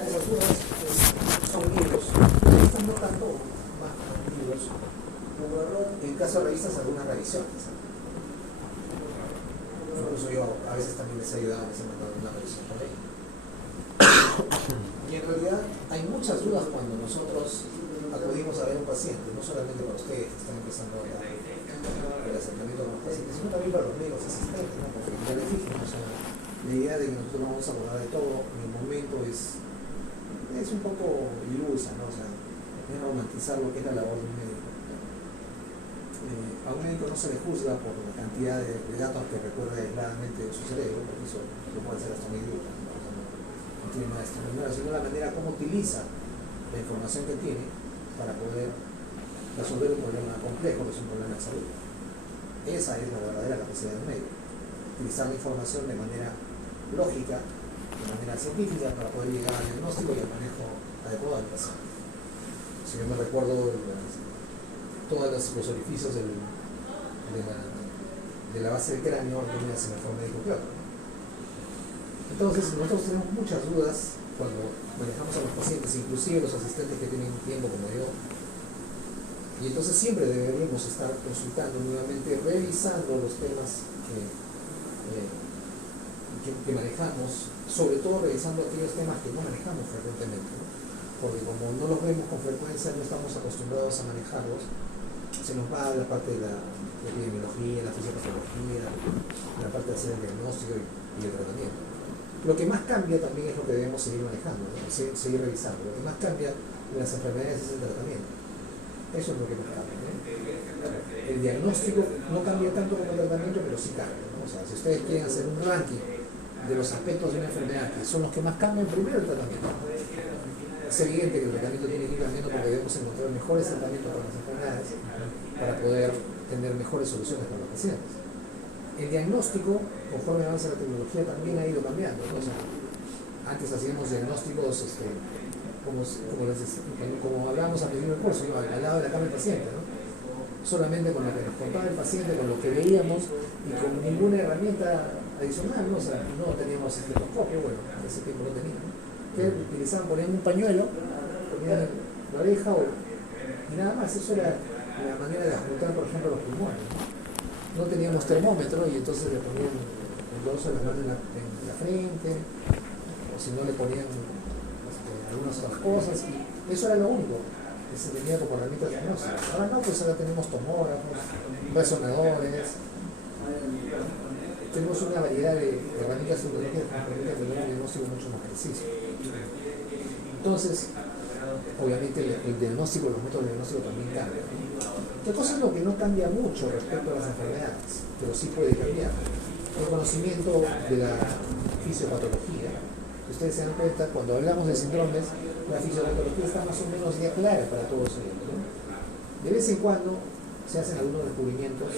despejar esas dudas son libros. Están no tanto más libros, pero en caso de revistas, algunas revisiones. Incluso yo a veces también les he ayudado, les he mandado una revisión por ahí. Y en realidad hay muchas dudas cuando nosotros acudimos a ver a un paciente, no solamente para ustedes que están empezando el acercamiento con los pacientes, sino también para los médicos asistentes, ¿no? Porque ya les dije, ¿no? O sea, la idea de que nosotros vamos a abordar de todo en el momento es un poco ilusa, ¿no? O sea, es romantizar lo que es la labor de un médico. A un médico no se le juzga por la cantidad de datos que recuerda aisladamente de su cerebro, porque eso puede ser hasta muy duro, ¿no? O sea, no tiene más estimulación, sino la manera como utiliza la información que tiene para poder resolver un problema complejo, que es un problema de salud. Esa es la verdadera capacidad del médico, utilizar la información de manera lógica, de manera científica, para poder llegar al diagnóstico y al manejo adecuado del paciente. Si yo me recuerdo todos los orificios de la base del cráneo, se me fue médico claro. Entonces nosotros tenemos muchas dudas cuando manejamos a los pacientes, inclusive los asistentes que tienen tiempo como yo, y entonces siempre deberíamos estar consultando nuevamente, revisando los temas que manejamos, sobre todo revisando aquellos temas que no manejamos frecuentemente, ¿no? Porque como no los vemos con frecuencia, no estamos acostumbrados a manejarlos, se nos va la parte de la epidemiología, la fisiopatología, la parte de hacer el diagnóstico y el tratamiento. Lo que más cambia también es lo que debemos seguir manejando, ¿no? Seguir revisando. Lo que más cambia de las enfermedades es el tratamiento. Eso es lo que más cambia, ¿no? El diagnóstico no cambia tanto como el tratamiento, pero sí cambia, ¿no? O sea, si ustedes quieren hacer un ranking de los aspectos de una enfermedad que son los que más cambian, primero el tratamiento. Es evidente que el tratamiento tiene que ir cambiando porque debemos encontrar mejores tratamientos para las enfermedades para poder tener mejores soluciones para los pacientes. El diagnóstico, conforme avanza la tecnología, también ha ido cambiando, ¿no? O sea, antes hacíamos diagnósticos como hablábamos al principio del curso, ¿no? Al lado de la cama del paciente, ¿no? Solamente con lo que nos contaba el paciente, con lo que veíamos y con ninguna herramienta adicional, ¿no? O sea, no teníamos estetoscopio, bueno, en ese tiempo no teníamos. Que utilizaban, ponían un pañuelo, ponían la oreja y nada más. Eso era la manera de ajustar, por ejemplo, los pulmones. No teníamos termómetro y entonces le ponían el dorso de la mano en la frente, o si no le ponían algunas otras cosas, y eso era lo único que se tenía como herramientas diagnósticas. Ahora no, pues ahora tenemos tomógrafos, resonadores, tenemos una variedad de herramientas tecnológicas que permiten tener un diagnóstico mucho más preciso. Entonces, obviamente el diagnóstico, los métodos de diagnóstico también cambian. ¿Qué cosa es lo que no cambia mucho respecto a las enfermedades? Pero sí puede cambiar. El conocimiento de la fisiopatología. Ustedes se dan cuenta, cuando hablamos de síndromes, la fisiopatología está más o menos ya clara para todos ellos, ¿no? De vez en cuando se hacen algunos descubrimientos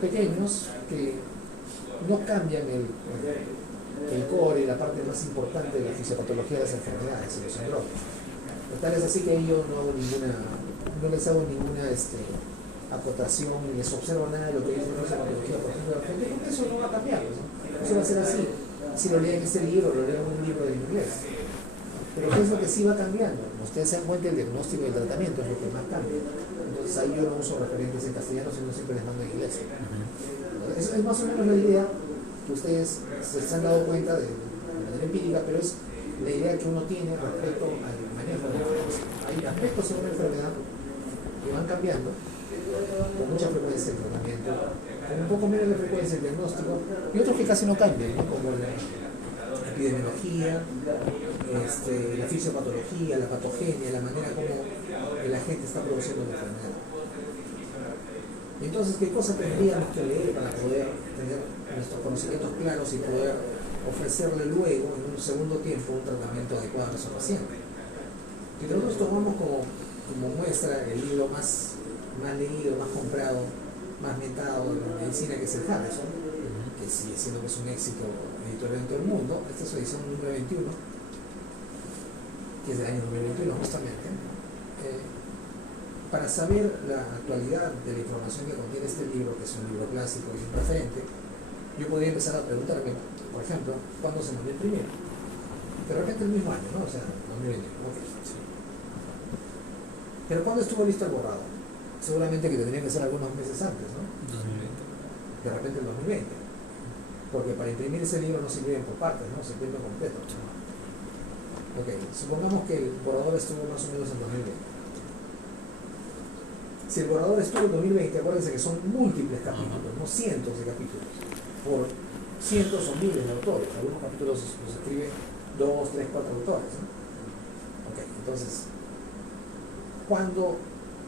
pequeños que no cambian el core, la parte más importante de la fisiopatología de las enfermedades y los síndromes. Tal es así que yo no les hago ninguna acotación, ni les observo nada de lo que dice la fisiopatología, por ejemplo, de la gente, porque eso no va a cambiar, ¿no? Eso va a ser así. Si lo leen en este libro, lo leen en un libro de inglés. Pero ¿qué es lo que sí va cambiando? Como ustedes se dan cuenta, el diagnóstico y el tratamiento es lo que más cambia. Entonces ahí yo no uso referentes en castellano, sino siempre les mando en inglés. Eso es más o menos la idea que ustedes se han dado cuenta de manera empírica, pero es la idea que uno tiene respecto al manejo de la enfermedad. Hay aspectos en una enfermedad que van cambiando con mucha frecuencia el tratamiento, con un poco menos de frecuencia el diagnóstico, y otros que casi no cambian, ¿no? Como la epidemiología, la fisiopatología, la patogenia, la manera como el agente está produciendo la enfermedad. Entonces, ¿qué cosa tendríamos que leer para poder tener nuestros conocimientos claros y poder ofrecerle luego, en un segundo tiempo, un tratamiento adecuado a nuestro paciente? Si nosotros tomamos como muestra el libro más leído, más comprado, más metado de la medicina, que es el Harrison, que sigue siendo pues un éxito editorial en todo el mundo. Esta es su edición número 21, que es del año 2021 justamente. Para saber la actualidad de la información que contiene este libro, que es un libro clásico y un referente, yo podría empezar a preguntarme, por ejemplo, ¿cuándo se murió el primero? De repente el mismo año, ¿no? O sea, 2021. Ok. Sí. Pero ¿cuándo estuvo listo el borrador? Seguramente que tendría que ser algunos meses antes, ¿no? 2020. De repente el 2020. Porque para imprimir ese libro no se imprime por partes, ¿no? Se imprime completo. Ok, supongamos que el borrador estuvo más o menos en 2020. Si el borrador estuvo en 2020, acuérdense que son múltiples capítulos, no cientos de capítulos, por cientos o miles de autores. Algunos capítulos los escriben 2, 3, 4 autores, ¿no? Ok, entonces,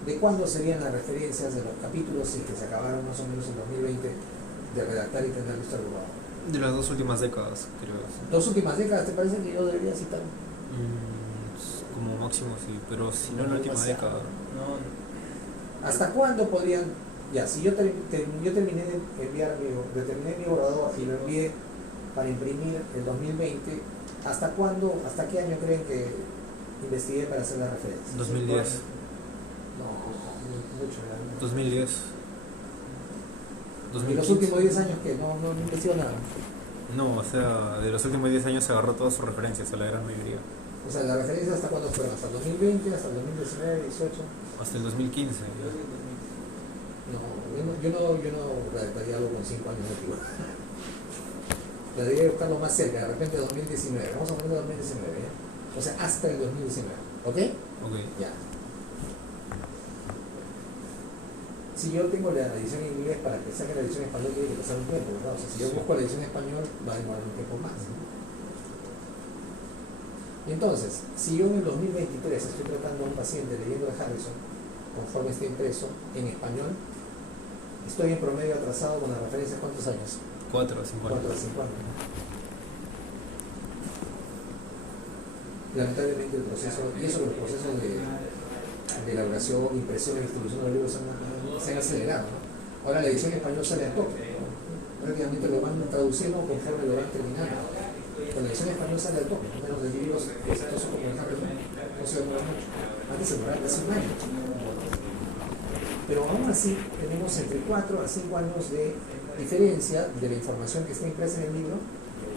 ¿de cuándo serían las referencias de los capítulos si que se acabaron más o menos en 2020 de redactar y tener listo el borrador? De las 2 últimas décadas, creo. ¿2 últimas décadas te parece que yo debería citar? Como máximo sí, pero si no en la última década. No. ¿Hasta cuándo podrían? Ya, si yo terminé terminé mi borrador y lo envié para imprimir el 2020, ¿hasta cuándo, hasta qué año creen que investigué para hacer la referencia? 2010. No, mucho, realmente. 2010. ¿Y los últimos 10 años que no investigo nada? No, o sea, de los últimos 10 años se agarró todas sus referencias, a la gran mayoría. O sea, ¿la referencia hasta cuándo fueron? ¿Hasta el 2020? ¿Hasta el 2019, 18? Hasta el 2015. No, yo no redactaría algo con 5 años de antigüedad. Debería buscarlo más cerca, de repente 2019. Vamos a poner 2019, ¿ya? O sea, hasta el 2019. ¿Ok? Ok. Ya. Si yo tengo la edición en inglés, para que saque la edición en español tiene que pasar un tiempo, ¿verdad? O sea, si yo busco la edición en español, va a demorar un tiempo más, ¿no? Y entonces, si yo en el 2023 estoy tratando a un paciente leyendo de Harrison, conforme esté impreso, en español, estoy en promedio atrasado con la referencia, ¿cuántos años? 4 o 5 años. 4 a 5 años. Lamentablemente el proceso, y eso que los procesos de elaboración, impresión y distribución de los libros se han acelerado, ¿no? Ahora la edición en español sale a toque, ¿no? Prácticamente lo van traduciendo conforme lo van terminando. Pero la edición en español sale al toque, al menos de libros exitosos como el Harrison, no se demora mucho. Antes se demoraba casi un año. Pero aún así tenemos entre 4 a 5 años de diferencia de la información que está impresa en el libro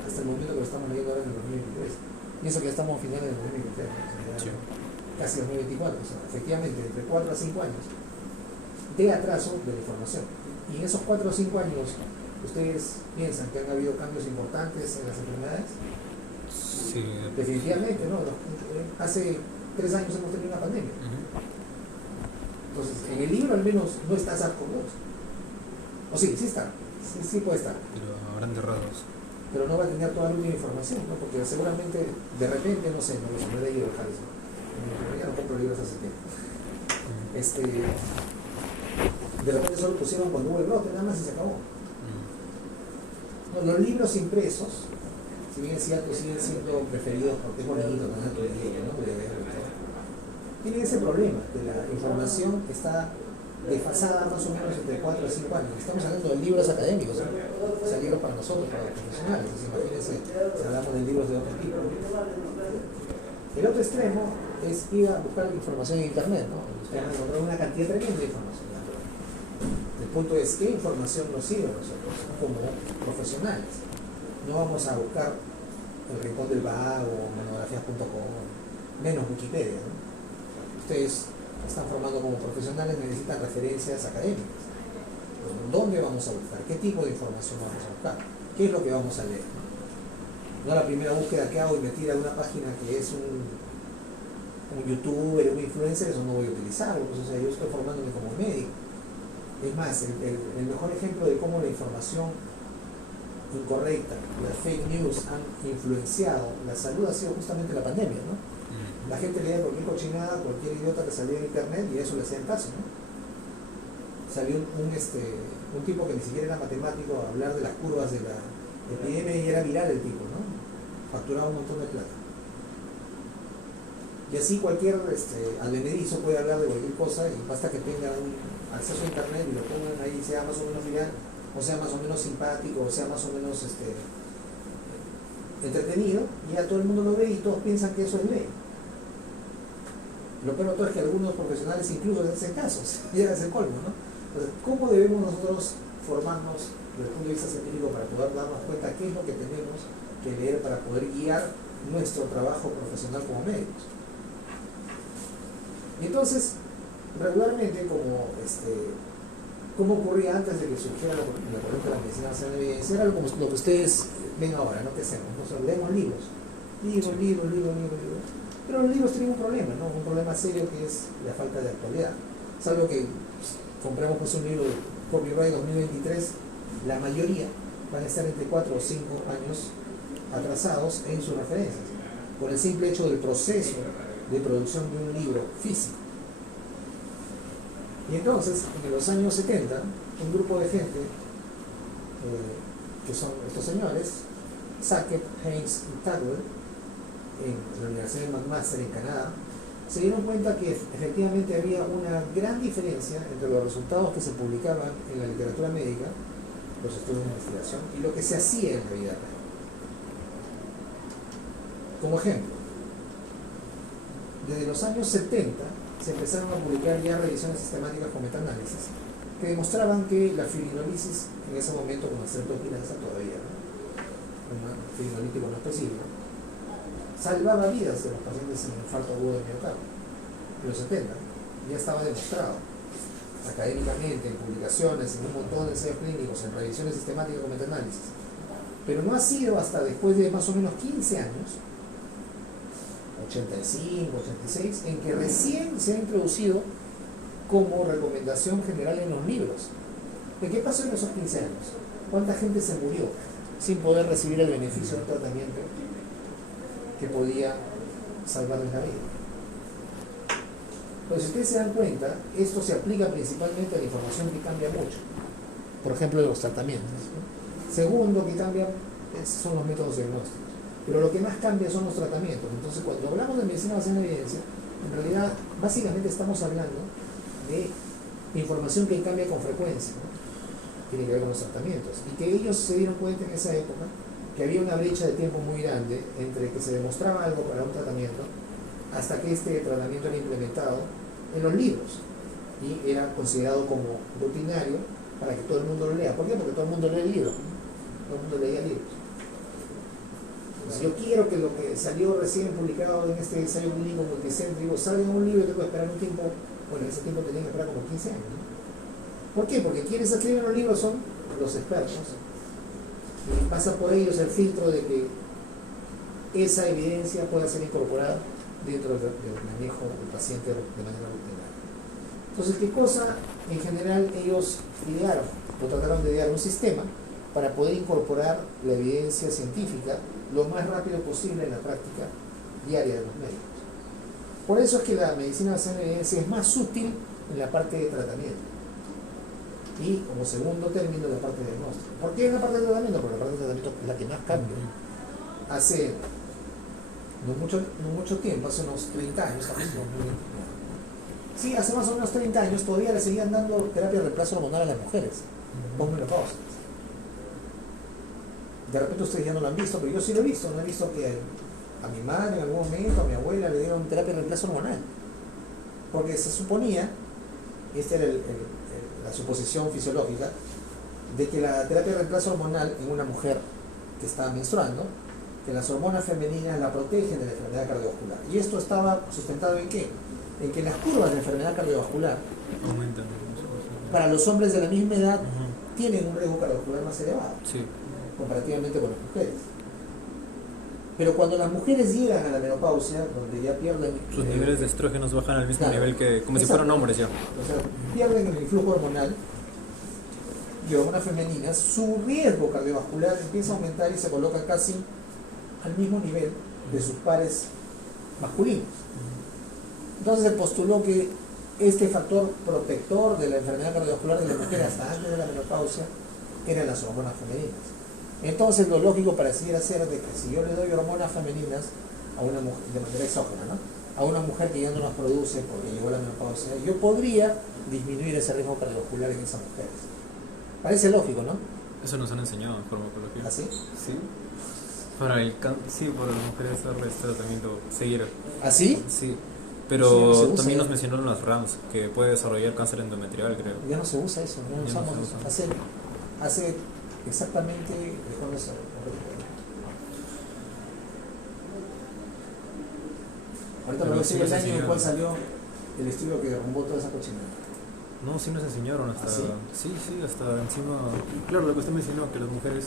hasta el momento que lo estamos leyendo ahora en el 2023. Y eso que ya estamos a finales del 2023, ¿no? O sea, Sí. casi 2024, o sea, efectivamente entre 4 a 5 años de atraso de la información. Y en esos 4 o 5 años, ¿ustedes piensan que han habido cambios importantes en las enfermedades? Sí. Definitivamente, ¿no? Hace 3 años hemos tenido una pandemia. Entonces, en el libro al menos no está SARS-CoV-2. O sí está. Sí puede estar. Pero a grandes rasgos. Pero no va a tener toda la última información, ¿no? Porque seguramente, de repente, no sé, no he leído el Harrison. Ya no compro libros hace tiempo. De repente solo pusieron cuando hubo el brote, nada más y se acabó. No, los libros impresos, si bien es cierto, siguen siendo preferidos porque es bonito tener tu libro, ¿no? Tienen ese problema, que la información está desfasada más o menos entre 4 a 5 años. Estamos hablando de libros académicos, ¿no? O sea, libros para nosotros, para los profesionales. Entonces, imagínense, si hablamos de libros de otro tipo. El otro extremo es ir a buscar información en internet, ¿no? Ustedes van a encontrar una cantidad tremenda de información. El punto es, ¿qué información nos sirve a nosotros como profesionales? No vamos a buscar el rincón del vago, monografías.com, menos Wikipedia, ¿no? Ustedes están formando como profesionales, necesitan referencias académicas. ¿Dónde vamos a buscar? ¿Qué tipo de información vamos a buscar? ¿Qué es lo que vamos a leer? No la primera búsqueda que hago y me tira a una página que es un youtuber, un influencer, eso no voy a utilizarlo. Pues, o sea, yo estoy formándome como médico. Es más, el mejor ejemplo de cómo la información incorrecta, las fake news han influenciado la salud ha sido justamente la pandemia, ¿no? La gente leía cualquier cochinada, cualquier idiota que salía en internet y eso le hacían caso, ¿no? Salió un tipo que ni siquiera era matemático a hablar de las curvas de la epidemia y era viral el tipo, ¿no? Facturaba un montón de plata. Y así cualquier advenedizo puede hablar de cualquier cosa y basta que tenga un acceso a internet y lo pongan ahí, sea más o menos viral, o sea más o menos simpático, o sea más o menos entretenido, y ya todo el mundo lo ve y todos piensan que eso es ley. Lo peor de todo es que algunos profesionales incluso les hacen casos, llega a ser colmo, ¿no? Entonces, ¿cómo debemos nosotros formarnos desde el punto de vista científico para poder darnos cuenta qué es lo que tenemos que leer para poder guiar nuestro trabajo profesional como médicos. Y entonces, regularmente, como ocurría antes de que surgiera la corriente de la medicina basada en evidencia, era algo como lo que ustedes ven ahora, ¿no? ¿Qué hacemos? Nosotros leemos libros. Pero los libros tienen un problema, ¿no? Un problema serio que es la falta de actualidad. Salvo que compremos pues, un libro de Copyright 2023, la mayoría van a estar entre 4 o 5 años atrasados en sus referencias, por el simple hecho del proceso de producción de un libro físico. Y entonces, en los años 70, un grupo de gente, que son estos señores, Sackett, Haynes y Tagwell, en la Universidad de McMaster en Canadá, se dieron cuenta que efectivamente había una gran diferencia entre los resultados que se publicaban en la literatura médica, los estudios de investigación, y lo que se hacía en la vida real. Como ejemplo, desde los años 70 se empezaron a publicar ya revisiones sistemáticas con metaanálisis que demostraban que la fibrinolisis, en ese momento con estreptoquinasa todavía, ¿no? Un fibrinolítico no específico, salvaba vidas de los pacientes sin infarto agudo de miocardio. En los 70 ya estaba demostrado académicamente, en publicaciones, en un montón de ensayos clínicos, en revisiones sistemáticas con metaanálisis. Pero no ha sido hasta después de más o menos 15 años, 85, 86, en que recién se ha introducido como recomendación general en los libros. ¿De qué pasó en esos 15 años? ¿Cuánta gente se murió sin poder recibir el beneficio de un tratamiento que podía salvarles la vida? Pues si ustedes se dan cuenta, esto se aplica principalmente a la información que cambia mucho. Por ejemplo, de los tratamientos, ¿no? Segundo que cambia son los métodos diagnósticos. Pero lo que más cambia son los tratamientos. Entonces, cuando hablamos de medicina basada en evidencia, en realidad, básicamente estamos hablando de información que cambia con frecuencia, ¿no? Tiene que ver con los tratamientos. Y que ellos se dieron cuenta en esa época que había una brecha de tiempo muy grande entre que se demostraba algo para un tratamiento hasta que este tratamiento era implementado en los libros y era considerado como rutinario para que todo el mundo lo lea. ¿Por qué? Porque todo el mundo lee el libro, todo el mundo leía libros. Entonces, yo quiero que lo que salió recién publicado en este ensayo clínico multicéntrico salga en un libro y tengo que esperar un tiempo. Bueno, en ese tiempo tenía que esperar como 15 años, ¿no? ¿Por qué? Porque quienes escriben los libros son los expertos y pasa por ellos el filtro de que esa evidencia pueda ser incorporada dentro del manejo del paciente de manera rutinaria. Entonces, ¿qué cosa en general ellos idearon o trataron de idear? Un sistema para poder incorporar la evidencia científica lo más rápido posible en la práctica diaria de los médicos. Por eso es que la medicina basada en evidencia es más útil en la parte de tratamiento y como segundo término en la parte de diagnóstico. ¿Por qué en la parte de tratamiento? Porque la parte de tratamiento es la que más cambia. Hace no mucho tiempo, hace unos 30 años, sí, hace más o menos 30 años todavía le seguían dando terapia de reemplazo hormonal a las mujeres con menopausia. De repente ustedes ya no lo han visto, pero yo sí lo he visto. No he visto que a mi madre en algún momento, a mi abuela le dieron terapia de reemplazo hormonal, porque se suponía, esta era la suposición fisiológica, de que la terapia de reemplazo hormonal en una mujer que estaba menstruando, que las hormonas femeninas la protegen de la enfermedad cardiovascular. Y esto estaba sustentado en ¿qué? En que las curvas de enfermedad cardiovascular aumentan para los hombres de la misma edad tienen un riesgo cardiovascular más elevado, sí, comparativamente con las mujeres. Pero cuando las mujeres llegan a la menopausia, donde ya pierden sus niveles de estrógenos bajan al mismo claro, nivel que como si exacto, fueran hombres ya. o sea, pierden el influjo hormonal y hormonas femeninas, su riesgo cardiovascular empieza a aumentar y se coloca casi al mismo nivel de sus pares masculinos. Entonces se postuló que este factor protector de la enfermedad cardiovascular de la mujer hasta antes de la menopausia eran las hormonas femeninas. Entonces lo lógico pareciera ser de que si yo le doy hormonas femeninas a una mujer, de manera exógena, ¿no?, a una mujer que ya no las produce porque llegó a la menopausia, yo podría disminuir ese riesgo cardiovascular en esas mujeres. Parece lógico, ¿no? Eso nos han enseñado en farmacología. ¿Así? Sí. Para el sí, para las mujeres darle este tratamiento seguir. ¿Así? Sí. Sí, Pero se usa también ya. nos mencionaron las RAMS, que puede desarrollar cáncer endometrial, creo. Ya no se usa eso, ya no Ya no usamos se eso. usa. Hace exactamente, ¿cuándo se? Ahorita me voy a decir el año en el cual salió el estudio que derrumbó toda esa cochinada. No, sí nos enseñaron hasta... ¿Ah, sí? Sí, hasta encima... Claro, lo que usted mencionó, que las mujeres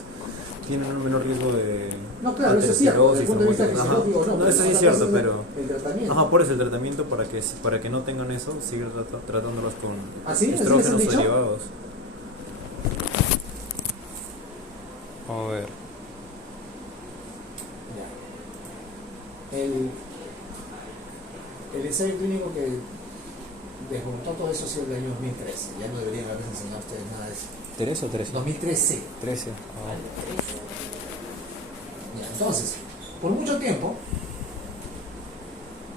tienen un menor riesgo de... No, claro, eso es cierto, desde el punto de vista fisiológico, no. No, eso sí es cierto, pero... El tratamiento. Ajá, por eso el tratamiento para que no tengan eso, sigue tratándolas con ¿Ah, sí? estrógenos ¿Así les han dicho? derivados. A ver. Ya. El ensayo clínico que desmontó todo eso ha sido el año 2013. Ya no deberían haberles enseñado a ustedes nada de eso. ¿13 o 13? 2013. 13. Ya, entonces, por mucho tiempo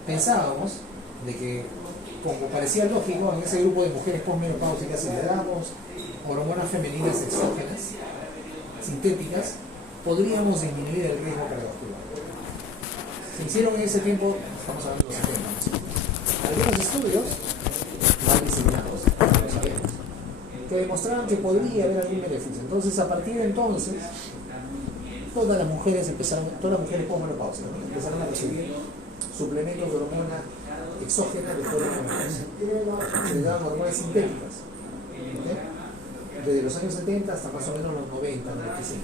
pensábamos de que, como parecía lógico, en ese grupo de mujeres posmenopáusicas si le damos hormonas femeninas exógenas, sintéticas, podríamos disminuir el riesgo cardiovascular. Se hicieron en ese tiempo, estamos hablando de los 70 más o menos, algunos estudios mal diseñados, lo sabemos, que demostraban que podría haber algún beneficio. Entonces, a partir de entonces, todas las mujeres posmenopáusicas, ¿no?, empezaron a recibir suplementos de hormona exógena de forma menopáusica. Se les daban hormonas sintéticas, ¿okay?, desde los años 70 hasta más o menos los 90, 95.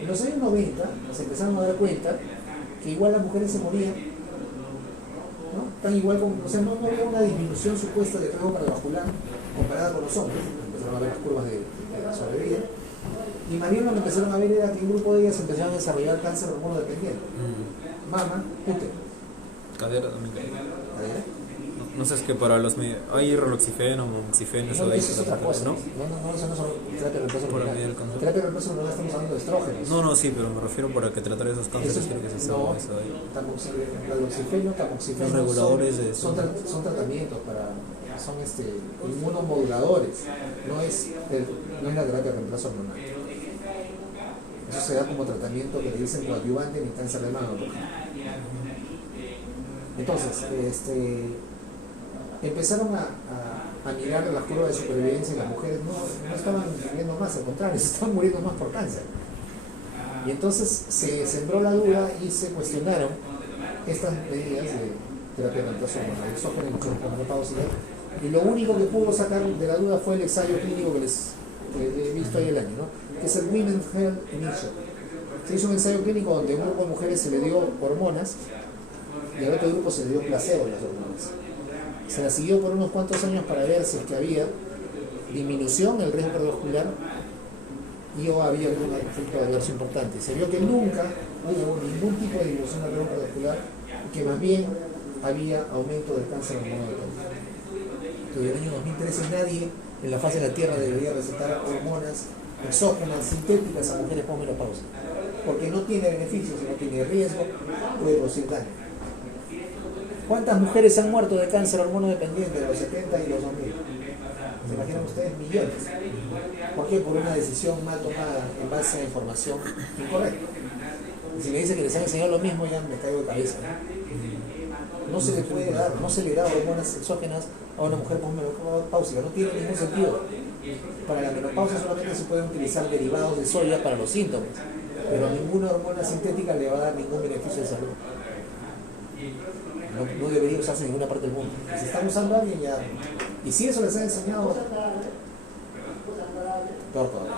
En los años 90 se empezaron a dar cuenta que igual las mujeres se morían, ¿no? Tan igual como, o sea, no había una disminución supuesta de riesgo cardiovascular comparada con los hombres. Empezaron a ver las curvas de sobrevida. Y más bien lo que empezaron a ver era que un grupo de ellas empezaron a desarrollar cáncer hormonodependiente. Mama, útero. Cadera también. ¿Cadera? No sé, es que para los... Hay reloxifeno, moxifeno, No, eso es otra cosa. ¿no? No, eso no son terapia de reemplazo Para hormonal. medir el cáncer. Terapia de reemplazo hormonal estamos hablando de estrógenos. No, sí, pero me refiero para que tratar esos cánceres, Eso, creo que se no, sabe eso ahí. tamoxifeno, tamoxifeno Los reguladores de... son tratamientos son inmunomoduladores, no es la terapia de reemplazo hormonal. Eso se da como tratamiento que le dicen coadyuvante en cáncer de mama, por ejemplo. Entonces, empezaron a mirar las curvas de supervivencia y las mujeres no estaban muriendo más, al contrario, se estaban muriendo más por cáncer. Y entonces se sembró la duda y se cuestionaron estas medidas de terapia de reemplazo hormonal, exógena en mujeres posmenopáusicas, y lo único que pudo sacar de la duda fue el ensayo clínico que he visto ahí el año, ¿no?, que es el Women's Health Initiative. Se hizo un ensayo clínico donde a un grupo de mujeres se le dio hormonas y al otro grupo se le dio placebo las hormonas. Se la siguió por unos cuantos años para ver si es que había disminución en el riesgo cardiovascular y o había algún efecto adverso importante. Se vio que nunca hubo ningún tipo de disminución del riesgo cardiovascular y que más bien había aumento del cáncer hormonal. En el año 2013 nadie en la faz de la Tierra debería recetar hormonas exógenas sintéticas a mujeres posmenopáusicas, porque no tiene beneficios, no tiene riesgo, puede producir daño. ¿Cuántas mujeres han muerto de cáncer hormonodependiente de los 70 y los 2000? ¿Se imaginan ustedes? Millones. ¿Por qué? Por una decisión mal tomada en base a información incorrecta. Y si me dice que les han enseñado lo mismo, ya me caigo de cabeza. No se le puede dar, no se le da hormonas exógenas a una mujer posmenopáusica, no tiene ningún sentido. Para la menopausia solamente se pueden utilizar derivados de soya para los síntomas, pero ninguna hormona sintética le va a dar ningún beneficio de salud. No debería usarse en ninguna parte del mundo. Si están usando a alguien ya... Y si eso les ha enseñado, peor todavía.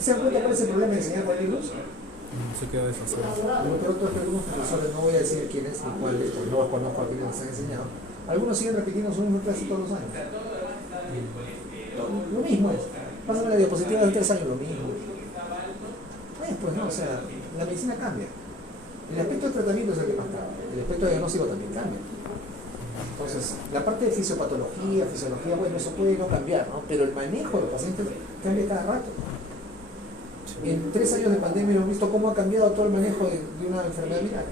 ¿Se dan cuenta cuál es el problema de enseñar con libros? No sé qué va a hacer. Lo que otros algunos profesores, no voy a decir quiénes ni cuáles, porque no los conozco a quienes les han enseñado. Algunos siguen repitiendo su misma clase todos los años. Lo mismo es. Pásame la diapositiva de 3 años, lo mismo. Pues no, o sea, la medicina cambia. El aspecto del tratamiento es el que más cambia. El aspecto diagnóstico también cambia. Entonces, la parte de fisiopatología, fisiología, bueno, eso puede no cambiar, ¿no? Pero el manejo de los pacientes cambia cada rato. En 3 años de pandemia hemos visto cómo ha cambiado todo el manejo de una enfermedad viral.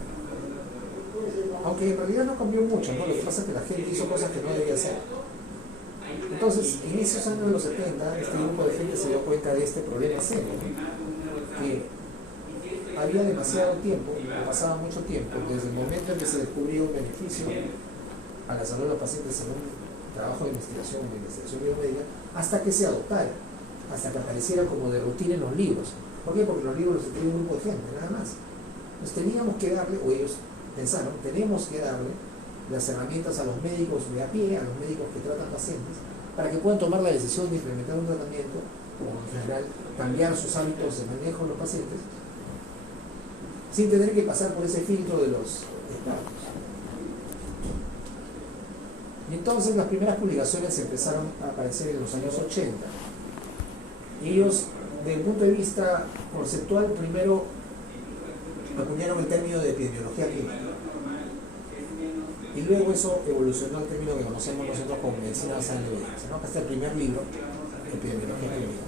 Aunque en realidad no cambió mucho, ¿no? Lo que pasa es que la gente hizo cosas que no debía hacer. Entonces, en esos años de los 70, este grupo de gente se dio cuenta de este problema serio, ¿no?, que había demasiado tiempo, pasaba mucho tiempo, desde el momento en que se descubrió un beneficio a la salud de los pacientes en un trabajo de investigación biomédica, hasta que se adoptara, hasta que apareciera como de rutina en los libros. ¿Por qué? Porque los libros los escribe un grupo de gente, nada más. Entonces teníamos que darle, o ellos pensaron, tenemos que darle las herramientas a los médicos de a pie, a los médicos que tratan pacientes, para que puedan tomar la decisión de implementar un tratamiento, o en general cambiar sus hábitos de manejo de los pacientes, sin tener que pasar por ese filtro de los expertos. Y entonces las primeras publicaciones empezaron a aparecer en los años 80. Ellos, desde el punto de vista conceptual, primero acuñaron el término de epidemiología clínica. Y luego eso evolucionó al término que conocemos nosotros como medicina basada en la evidencia, ¿no? Acá está el primer libro, Epidemiología clínica.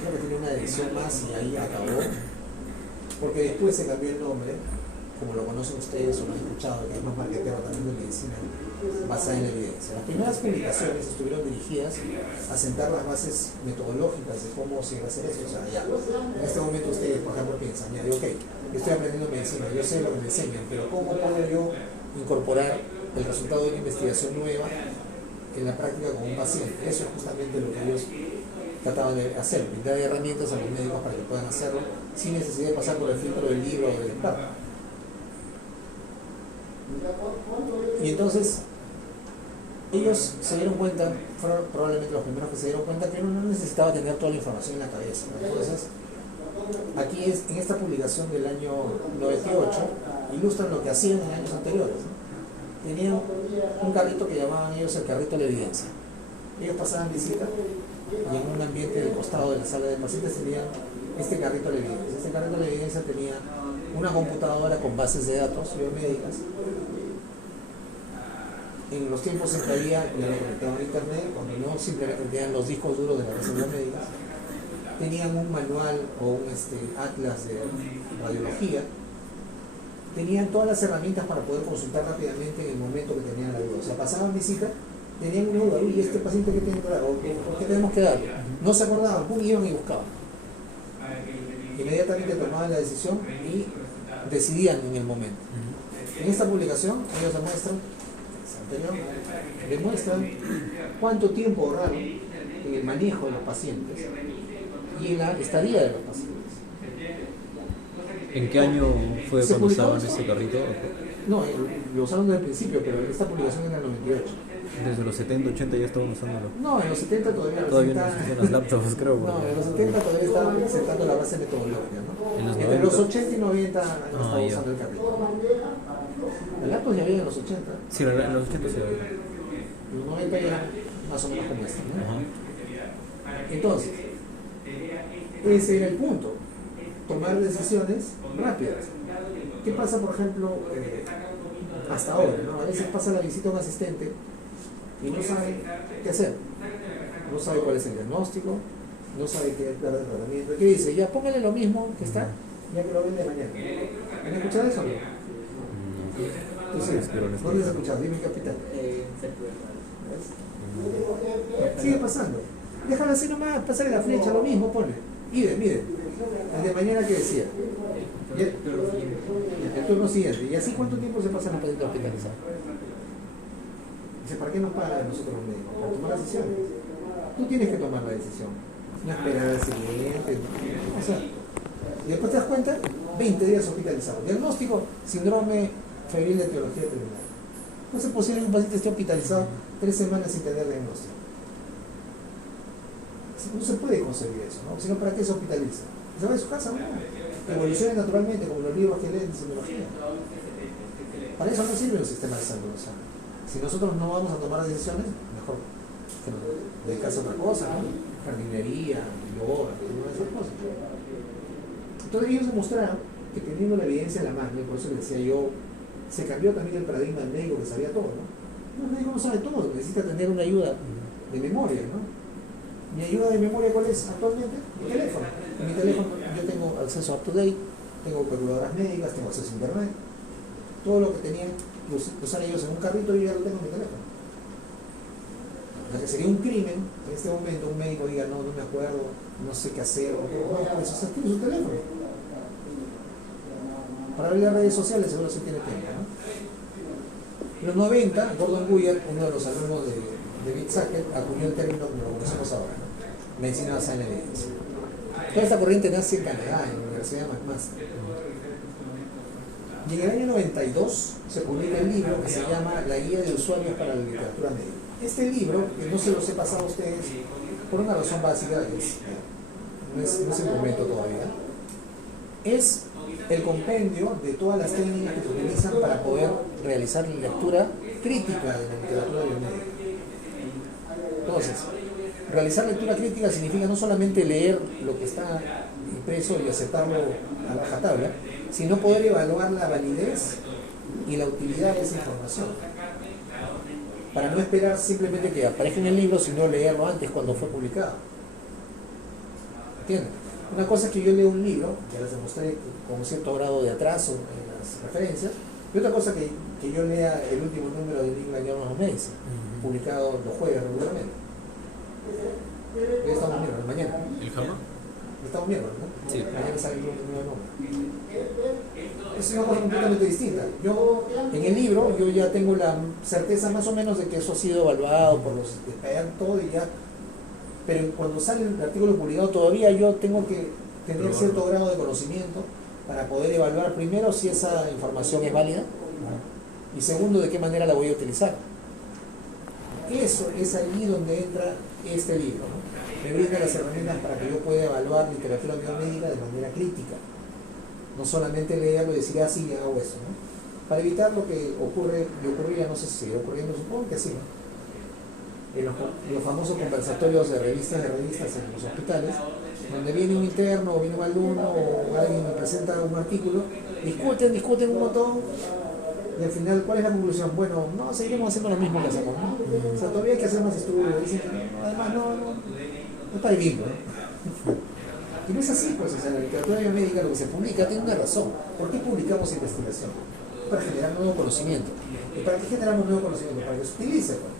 Creo que tiene una edición más y ahí acabó, porque después se cambió el nombre, como lo conocen ustedes o lo han escuchado, que es más marquetero también de medicina basada en la evidencia. Las primeras publicaciones estuvieron dirigidas a sentar las bases metodológicas de cómo se iba a hacer eso. O sea, ya, en este momento ustedes, por ejemplo, piensan, ya, ok, estoy aprendiendo medicina, yo sé lo que me enseñan, pero ¿cómo puedo yo incorporar el resultado de una investigación nueva en la práctica con un paciente? Eso es justamente lo que ellos trataban de hacer, brindar herramientas a los médicos para que puedan hacerlo sin necesidad de pasar por el filtro del libro o del experto. Y entonces ellos se dieron cuenta, fueron probablemente los primeros que se dieron cuenta, que uno no necesitaba tener toda la información en la cabeza, ¿no? Entonces aquí en esta publicación del año 98 ilustran lo que hacían en años anteriores, ¿no? Tenían un carrito que llamaban ellos el carrito de la evidencia. Ellos pasaban visita y en un ambiente del costado de la sala de pacientes tenían este carrito de la evidencia. Este carrito de la evidencia tenía una computadora con bases de datos biomédicas. En los tiempos en que había, ya lo conectaban a internet, cuando no simplemente tenían los discos duros de las bases biomédicas, tenían un manual o un atlas de radiología, tenían todas las herramientas para poder consultar rápidamente en el momento que tenían la duda. O sea, pasaban visita, tenían una duda, y este paciente que tiene que dar, ¿por qué tenemos que darle? No se acordaban, pum, iban y buscaban. Inmediatamente tomaban la decisión y decidían en el momento. En esta publicación ellos demuestran cuánto tiempo ahorraron en el manejo de los pacientes y en la estadía de los pacientes. ¿En qué año fue cuando usaban ese carrito? No, lo usaron desde el principio, pero esta publicación era en el 98. Desde los 70, 80 ya estaban usándolo. No, en los 70 todavía no se las laptops, creo. No, en los 70 todavía estaban sentando la base metodológica, ¿no? En los Entre 90. los 80 y 90 estaban usando el carrito. El laptop ya había en los 80. Sí, en los 80 se había. Los 90 ya eran más o menos como este, ¿no? Ajá. Entonces, ese era el punto. Tomar decisiones rápidas. ¿Qué pasa, por ejemplo, hasta ahora, ¿no? A veces pasa la visita a un asistente y no sabe qué hacer. No sabe cuál es el diagnóstico, no sabe qué es el tratamiento. ¿Qué dice? Ya póngale lo mismo que está, ya que lo ven de mañana. ¿Han escuchado eso o no? Entonces, ¿dónde has escuchado? Dime capital. Sigue pasando. Déjalo así nomás, pasarle la flecha, lo mismo, pone. Mire. El de mañana que decía. El turno siguiente. ¿Y así cuánto tiempo se pasa en la paciente hospitalizada? Dice, ¿para qué nos pagan nosotros los médicos? Para tomar decisiones. Tú tienes que tomar la decisión. No esperar al siguiente. O sea, y después te das cuenta, 20 días hospitalizado. Diagnóstico, síndrome febril de etiología terminal. No es posible que un paciente esté hospitalizado 3 semanas sin tener diagnóstico. No se puede concebir eso, ¿no? Si no, ¿para qué se hospitaliza? ¿Se va de su casa? No. Evoluciona naturalmente, como los libros que leen de semiología. Para eso no sirven los sistemas de salud. O sea, si nosotros no vamos a tomar decisiones, mejor que nos dedicarse a otra cosa, ¿no? Jardinería, yoga, alguna de esas cosas. Entonces ellos demostraron que teniendo la evidencia en la mano, y por eso les decía yo, se cambió también el paradigma del médico que sabía todo, ¿no? No, el médico no sabe todo, necesita tener una ayuda de memoria, ¿no? Mi ayuda de memoria, ¿cuál es actualmente? Mi teléfono. En mi teléfono yo tengo acceso a UpToDate, tengo calculadoras médicas, tengo acceso a internet. Todo lo que tenían, usar ellos en un carrito, yo ya lo tengo en mi teléfono. O sea que sería un crimen en este momento un médico diga, no me acuerdo, no sé qué hacer, no, pues eso tiene su teléfono. Para ver las redes sociales seguro se tiene tiempo, ¿no? En los 90, Gordon Guyer, uno de los alumnos de Big Sacker, acuñó el término como lo conocemos ahora, ¿no? Medicina basada en la evidencia. Toda esta corriente nace en Canadá, en la Universidad de McMaster. Y en el año 92 se publica el libro que se llama La Guía de Usuarios para la Literatura Médica. Este libro, que no se los he pasado a ustedes por una razón básica, no es el momento todavía, es el compendio de todas las técnicas que se utilizan para poder realizar lectura crítica de la literatura biomédica. Entonces, realizar lectura crítica significa no solamente leer lo que está impreso y aceptarlo a rajatabla, sino poder evaluar la validez y la utilidad de esa información. Para no esperar simplemente que aparezca en el libro, sino leerlo antes cuando fue publicado. ¿Entienden? Una cosa es que yo leo un libro, ya les demostré con un cierto grado de atraso en las referencias, y otra cosa que yo lea el último número de New England Journal of Medicine, publicado los jueves regularmente. Hoy estamos miércoles, mañana. ¿El JAMA? Estamos miércoles, ¿no? Sí. Mañana sale el nuevo número. Es una cosa completamente distinta. Yo, en el libro, yo ya tengo la certeza más o menos de que eso ha sido evaluado por los expertos y ya. Pero cuando sale el artículo publicado todavía yo tengo que tener cierto grado de conocimiento para poder evaluar primero si esa información es válida y segundo de qué manera la voy a utilizar. Eso es allí donde entra este libro, ¿no? Me brinda las herramientas para que yo pueda evaluar literatura biomédica de manera crítica, no solamente leerlo y decir, ah, sí, hago eso, ¿no? Para evitar lo que ocurría, no sé si sigue ocurriendo, supongo que sí, ¿no? En los famosos conversatorios de revistas en los hospitales, donde viene un interno o viene un alumno o alguien me presenta un artículo, discuten un montón y al final, ¿cuál es la conclusión? Bueno, no, seguiremos haciendo lo mismo que hacemos, ¿no? O sea, todavía hay que hacer más estudios, dicen que además no está viviendo, ¿no? Y no es así, pues, o sea, la literatura biomédica, lo que se publica tiene una razón. ¿Por qué publicamos investigación? Para generar nuevo conocimiento. ¿Y para qué generamos nuevo conocimiento? Para que se utilice, pues.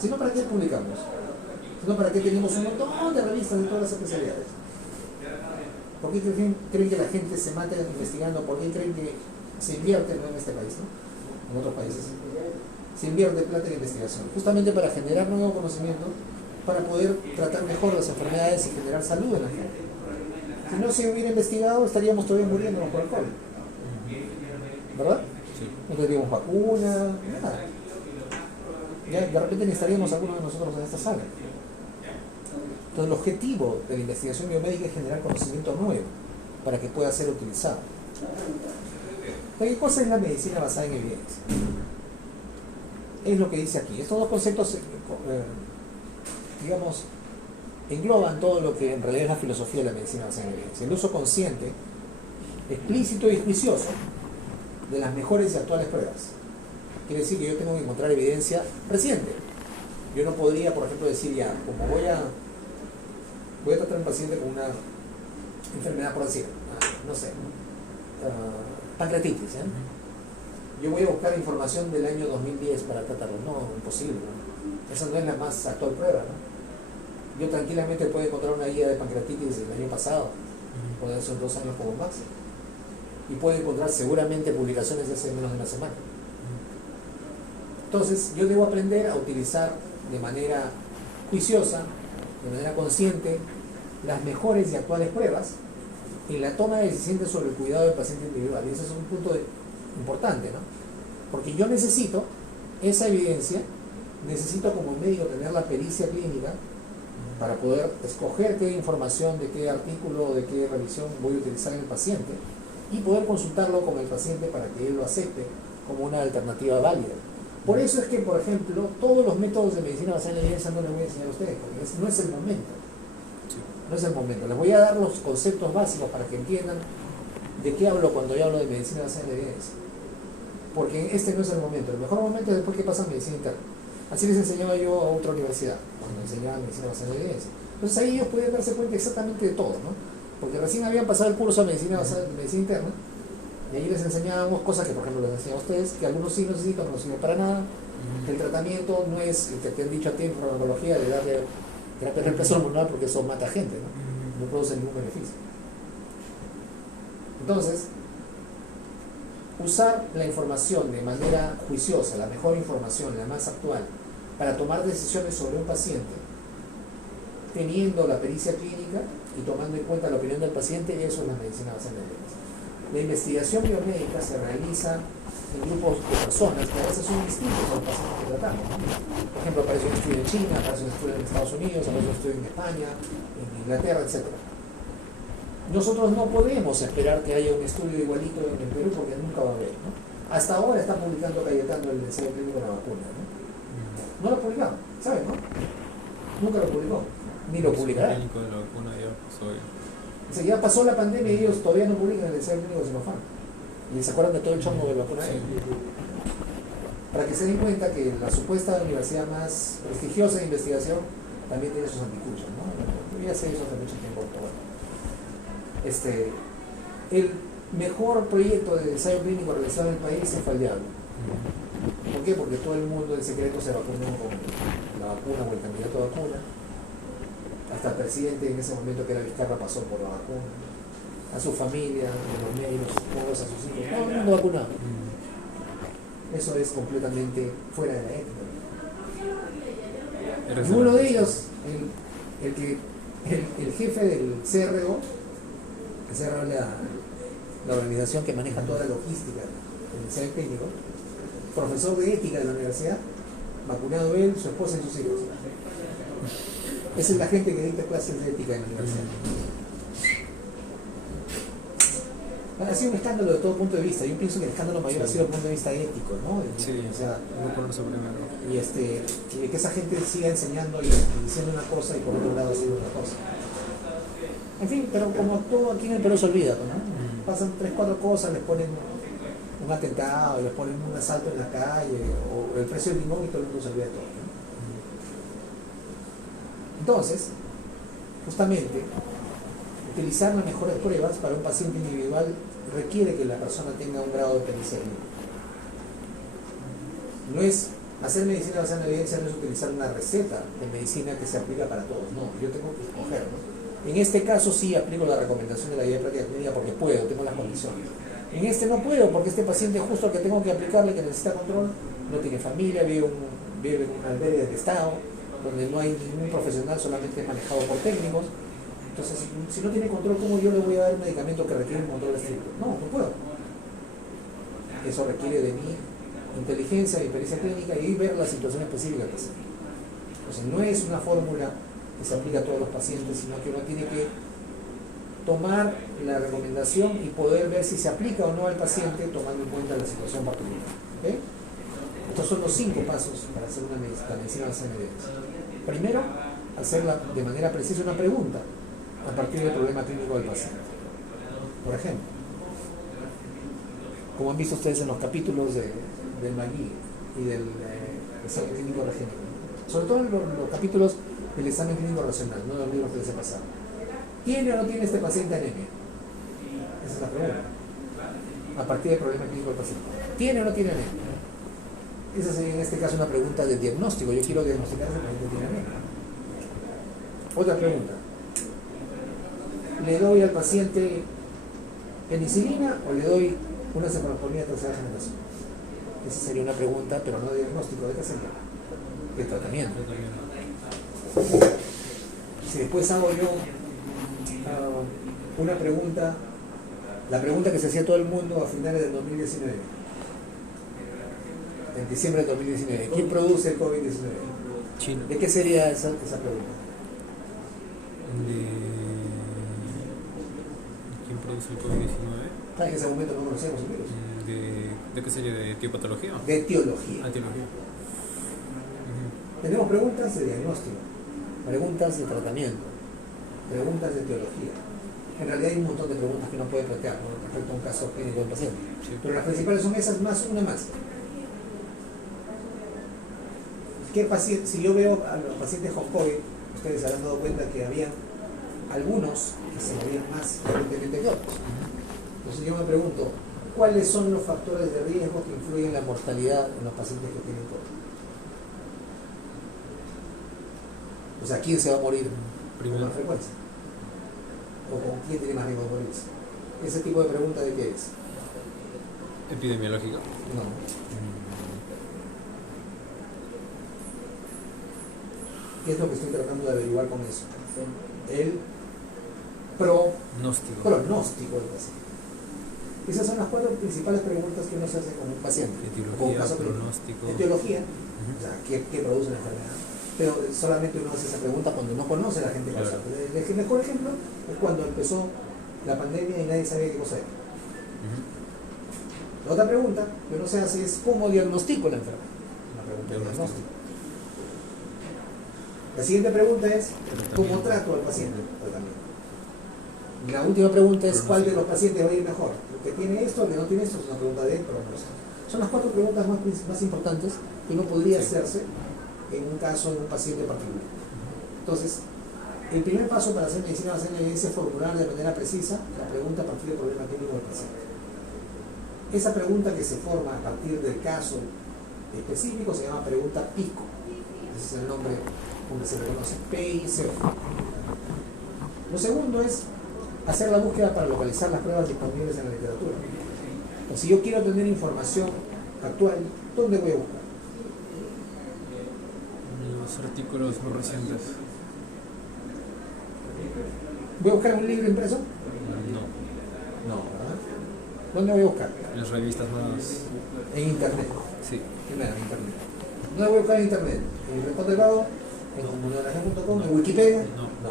Si no, ¿para qué publicamos? Si no, ¿para qué tenemos un montón de revistas de todas las especialidades? ¿Por qué creen que la gente se mata investigando? ¿Por qué creen que se invierte, no en este país, ¿no? En otros países? Se invierte plata en investigación. Justamente para generar nuevo conocimiento, para poder tratar mejor las enfermedades y generar salud en la gente. Si no se hubiera investigado, estaríamos todavía muriéndonos por el COVID. ¿Verdad? Sí. No tendríamos vacuna, nada. Ya de repente necesitaríamos algunos de nosotros en esta sala. Entonces el objetivo de la investigación biomédica es generar conocimiento nuevo para que pueda ser utilizado. ¿Qué cosa es la medicina basada en evidencia? Es lo que dice aquí. Estos dos conceptos, digamos, engloban todo lo que en realidad es la filosofía de la medicina basada en evidencia. El uso consciente, explícito y juicioso de las mejores y actuales pruebas. Quiere decir que yo tengo que encontrar evidencia reciente. Yo no podría, por ejemplo, decir ya, como voy a tratar a un paciente con una enfermedad, por decir, no sé, pancreatitis, ¿eh? Yo voy a buscar información del año 2010 para tratarlo. No, imposible, ¿no? Esa no es la más actual prueba, ¿no? Yo tranquilamente puedo encontrar una guía de pancreatitis del año pasado, o de esos 2 años como máximo. Y puedo encontrar seguramente publicaciones de hace menos de una semana. Entonces, yo debo aprender a utilizar de manera juiciosa, de manera consciente, las mejores y actuales pruebas en la toma de decisiones sobre el cuidado del paciente individual. Y ese es un punto importante, ¿no? Porque yo necesito esa evidencia, necesito como médico tener la pericia clínica para poder escoger qué información, de qué artículo, de qué revisión voy a utilizar en el paciente y poder consultarlo con el paciente para que él lo acepte como una alternativa válida. Por eso es que, por ejemplo, todos los métodos de medicina basada en evidencia no les voy a enseñar a ustedes, porque no es el momento. No es el momento. Les voy a dar los conceptos básicos para que entiendan de qué hablo cuando yo hablo de medicina basada en evidencia. Porque este no es el momento. El mejor momento es después que pasa medicina interna. Así les enseñaba yo a otra universidad, cuando enseñaba medicina basada en evidencia. Entonces ahí ellos podían darse cuenta exactamente de todo, ¿no? Porque recién habían pasado el curso de medicina basada en medicina interna, y ahí les enseñábamos cosas que, por ejemplo, les enseñaba a ustedes, que algunos sí necesitan, no sirven para nada, que el tratamiento no es el que te han dicho a ti en farmacología de darle terapia de reemplazo hormonal porque eso mata gente, ¿no? No produce ningún beneficio. Entonces, usar la información de manera juiciosa, la mejor información, la más actual, para tomar decisiones sobre un paciente, teniendo la pericia clínica y tomando en cuenta la opinión del paciente, eso es la medicina basada en evidencia. La investigación biomédica se realiza en grupos de personas que a veces son distintos a los pacientes que tratamos, ¿no? Por ejemplo, aparece un estudio en China, aparece un estudio en Estados Unidos, aparece un estudio en España, en Inglaterra, etc. Nosotros no podemos esperar que haya un estudio igualito en el Perú porque nunca va a haber, ¿no? Hasta ahora está publicando Cayetano el ensayo clínico de la vacuna, ¿no? No lo ha publicado, ¿sabes, no? Nunca lo publicó, ni lo publicará. El clínico de la vacuna ya pasó ya. O sea, ya pasó la pandemia y ellos todavía no publican el ensayo clínico de Sinopharm. Y se acuerdan de todo el chongo de la vacuna de Para que se den cuenta que la supuesta universidad más prestigiosa de investigación también tiene sus anticuchos, ¿no? Yo ya sé eso hace mucho tiempo, pero bueno. El mejor proyecto de ensayo clínico realizado en el país es Faldeado. ¿Por qué? Porque todo el mundo en secreto se vacunó con la vacuna o el candidato a vacuna. Hasta el presidente en ese momento que era Vizcarra pasó por la vacuna. A su familia, a los medios, a sus hijos, todo el mundo vacunado. Eso es completamente fuera de la ética. Y uno de ellos, el jefe del CRO, es la organización que maneja toda la logística del ensayo clínico, profesor de ética de la universidad, vacunado él, su esposa y sus hijos. Esa es la gente que dicta clases de ética en la universidad. Ha sido un escándalo de todo punto de vista. Yo pienso que el escándalo mayor ha sido desde el punto de vista ético, ¿no? Sí, o sea, no ponerse primero. Y que esa gente siga enseñando y diciendo una cosa y por otro lado haciendo otra cosa. En fin, pero como todo aquí en el Perú se olvida, ¿no? Pasan 3, 4 cosas, les ponen un atentado, les ponen un asalto en la calle, o el precio del limón y todo el mundo se olvida de todo, ¿no? Entonces, justamente, utilizar las mejores pruebas para un paciente individual requiere que la persona tenga un grado de pericia clínica. No es hacer medicina basada en evidencia, no es utilizar una receta de medicina que se aplica para todos, no, yo tengo que escoger, ¿no? En este caso sí aplico la recomendación de la guía de práctica clínica porque puedo, tengo las condiciones. En este no puedo porque este paciente justo al que tengo que aplicarle, que necesita control, no tiene familia, vive en un albergue de estado, donde no hay ningún profesional, solamente es manejado por técnicos. Entonces, si no tiene control, ¿cómo yo le voy a dar un medicamento que requiere un control estricto? No puedo. Eso requiere de mi inteligencia, mi pericia clínica y ver la situación específica del paciente. Entonces, no es una fórmula que se aplica a todos los pacientes, sino que uno tiene que tomar la recomendación y poder ver si se aplica o no al paciente tomando en cuenta la situación particular. ¿Okay? Estos son los 5 pasos para hacer una medicina basada en evidencia. Primero, hacerla de manera precisa una pregunta a partir del problema clínico del paciente. Por ejemplo, como han visto ustedes en los capítulos del MAGI y del examen clínico regional, sobre todo en los capítulos del examen clínico racional, no los libros que les he pasado. ¿Tiene o no tiene este paciente anemia? Esa es la pregunta. A partir del problema clínico del paciente. ¿Tiene o no tiene anemia? Esa sería en este caso una pregunta de diagnóstico. Yo quiero diagnosticar si el paciente tiene anemia. Otra pregunta. ¿Le doy al paciente penicilina o le doy una cefalosporina de tercera generación? Esa sería una pregunta, pero no de diagnóstico, ¿de qué sería? De tratamiento. Si después hago yo una pregunta, la pregunta que se hacía todo el mundo a finales del 2019, en diciembre del 2019, ¿quién produce el COVID-19? China. ¿De qué sería esa pregunta? ¿Quién produce el COVID-19? En ese momento no conocíamos el virus. ¿De qué sería? ¿De etiopatología? De etiología. Etiología. Tenemos preguntas de diagnóstico, preguntas de tratamiento, preguntas de etiología. En realidad hay un montón de preguntas que uno puede plantear con respecto a un caso clínico del paciente. Sí. Pero las principales son esas más una más. ¿Qué paciente? Si yo veo a los pacientes con COVID, ustedes se habrán dado cuenta que había algunos que se movían más frecuentemente que otros. Entonces yo me pregunto, ¿cuáles son los factores de riesgo que influyen en la mortalidad en los pacientes que tienen COVID? O sea, ¿quién se va a morir con más frecuencia? ¿O con quién tiene más riesgo de morirse? Ese tipo de pregunta, ¿de qué es? ¿Epidemiológica? No. ¿Qué es lo que estoy tratando de averiguar con eso? El pronóstico del paciente. Esas son las 4 principales preguntas que uno se hace con un paciente. Etiología, pronóstico. Etiología, o sea, ¿qué produce la enfermedad? Pero solamente uno hace esa pregunta cuando no conoce a la gente causante. El mejor ejemplo es cuando empezó la pandemia y nadie sabía qué cosa era. La otra pregunta que uno se hace es ¿cómo diagnostico la enfermedad? Una pregunta de diagnóstico. La siguiente pregunta es ¿cómo trato al paciente? Y la última pregunta es ¿cuál de los pacientes va a ir mejor? ¿El que tiene esto, el que no tiene esto? Es una pregunta de pronóstico. Son las 4 preguntas más importantes que uno podría hacerse en un caso de un paciente particular. Entonces, el primer paso para hacer medicina basada en evidencia es formular de manera precisa la pregunta a partir del problema clínico del paciente. Esa pregunta que se forma a partir del caso específico se llama pregunta PICO. Ese es el nombre con que se le conoce, PICO. Lo segundo es hacer la búsqueda para localizar las pruebas disponibles en la literatura. O si yo quiero tener información actual, ¿dónde voy a buscar? Los artículos más recientes. ¿Voy a buscar un libro impreso? No. No, ¿verdad? ¿Dónde voy a buscar? Las revistas más. En internet. Sí. Primero, en internet. ¿Dónde voy a buscar en internet? ¿En el Rincón del Vago? ¿En comunidad.com? ¿En Wikipedia? No.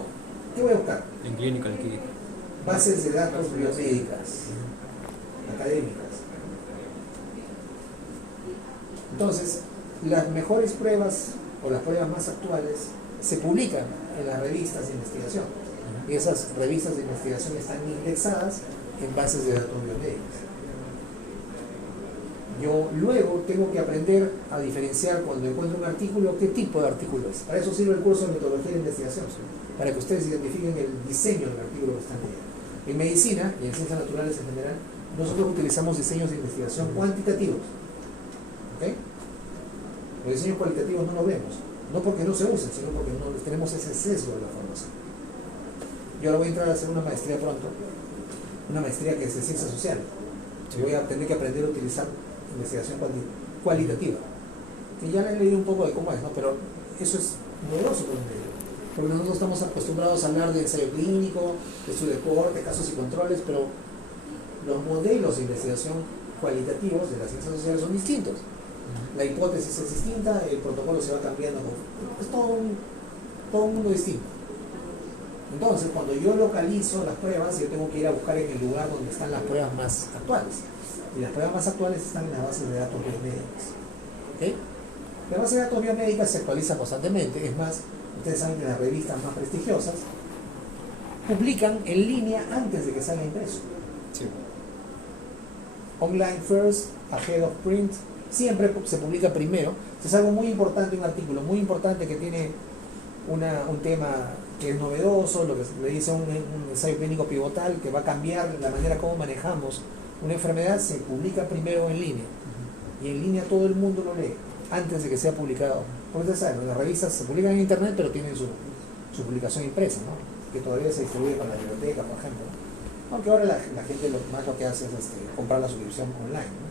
¿Qué voy a buscar? En Clinical Key. Bases de datos biomédicas, académicas. Entonces, las mejores pruebas o las pruebas más actuales se publican en las revistas de investigación. Y esas revistas de investigación están indexadas en bases de datos biomédicas. Yo luego tengo que aprender a diferenciar cuando encuentro un artículo, qué tipo de artículo es. Para eso sirve el curso de metodología de investigación, para que ustedes identifiquen el diseño del artículo que están leyendo. En medicina y en ciencias naturales en general, nosotros utilizamos diseños de investigación cuantitativos. ¿Okay? Los diseños cualitativos no los vemos, no porque no se usen, sino porque no tenemos ese sesgo de la formación. Yo ahora voy a entrar a hacer una maestría pronto, una maestría que es de ciencias sociales. Voy a tener que aprender a utilizar investigación cualitativa. Que ya le he leído un poco de cómo es, ¿no? Pero eso es novedoso por un medio. Porque nosotros estamos acostumbrados a hablar de ensayo clínico, de su deporte, casos y controles, pero los modelos de investigación cualitativos de las ciencias sociales son distintos. La hipótesis es distinta, el protocolo se va cambiando, es todo un mundo distinto. Entonces, cuando yo localizo las pruebas, yo tengo que ir a buscar en el lugar donde están las pruebas más actuales. Y las pruebas más actuales están en las bases de datos biomédicas. ¿Okay? La base de datos biomédicas se actualiza constantemente, es más, ustedes saben que las revistas más prestigiosas publican en línea antes de que salga impreso. Sí. Online first, ahead of print, siempre se publica primero. Es algo muy importante, un artículo muy importante que tiene un tema que es novedoso, lo que le dice un ensayo clínico pivotal que va a cambiar la manera como manejamos una enfermedad, se publica primero en línea. Y en línea todo el mundo lo lee antes de que sea publicado. Porque ustedes saben, las revistas se publican en internet, pero tienen su publicación impresa, ¿no? Que todavía se distribuye con la biblioteca, por ejemplo. Aunque ahora la gente lo que hace es comprar la suscripción online, ¿no?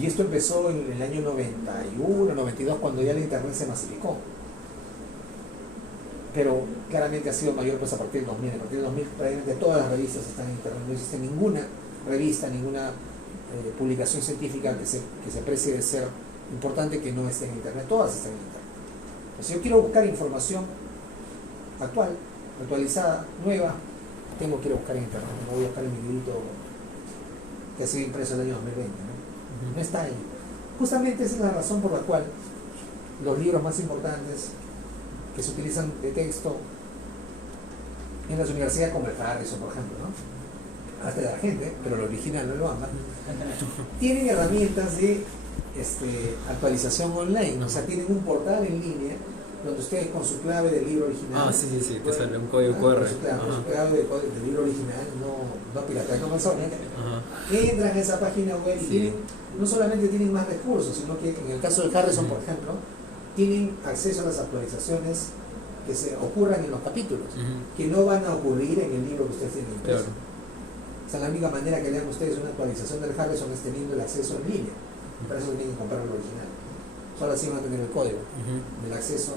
Y esto empezó en el año 91, 92, cuando ya el internet se masificó. Pero claramente ha sido mayor pues a partir del 2000. A partir del 2000 prácticamente todas las revistas están en internet. No existe ninguna revista, ninguna publicación científica que se precie de ser importante que no esté en internet. Todas están en internet. Pues si yo quiero buscar información actual, actualizada, nueva, tengo que ir a buscar en internet. No voy a buscar en mi librito que ha sido impreso en el año 2020, ¿no? No está ahí. Justamente esa es la razón por la cual los libros más importantes que se utilizan de texto en las universidades como el Harrison, por ejemplo, ¿no? Hasta la gente, pero el original no lo ama, tienen herramientas de actualización online, o sea, tienen un portal en línea donde ustedes con su clave del libro original, sí, te sale un código QR. Con su clave del libro original, no pirata, no Amazonic, entran a esa página web y no solamente tienen más recursos, sino que en el caso del Harrison, por ejemplo, tienen acceso a las actualizaciones que se ocurran en los capítulos, que no van a ocurrir en el libro que ustedes tienen impreso. Claro. O sea, la única manera que lean ustedes una actualización del Harrison es teniendo el acceso en línea. Para eso tienen que comprar el original. Solo así van a tener el código del acceso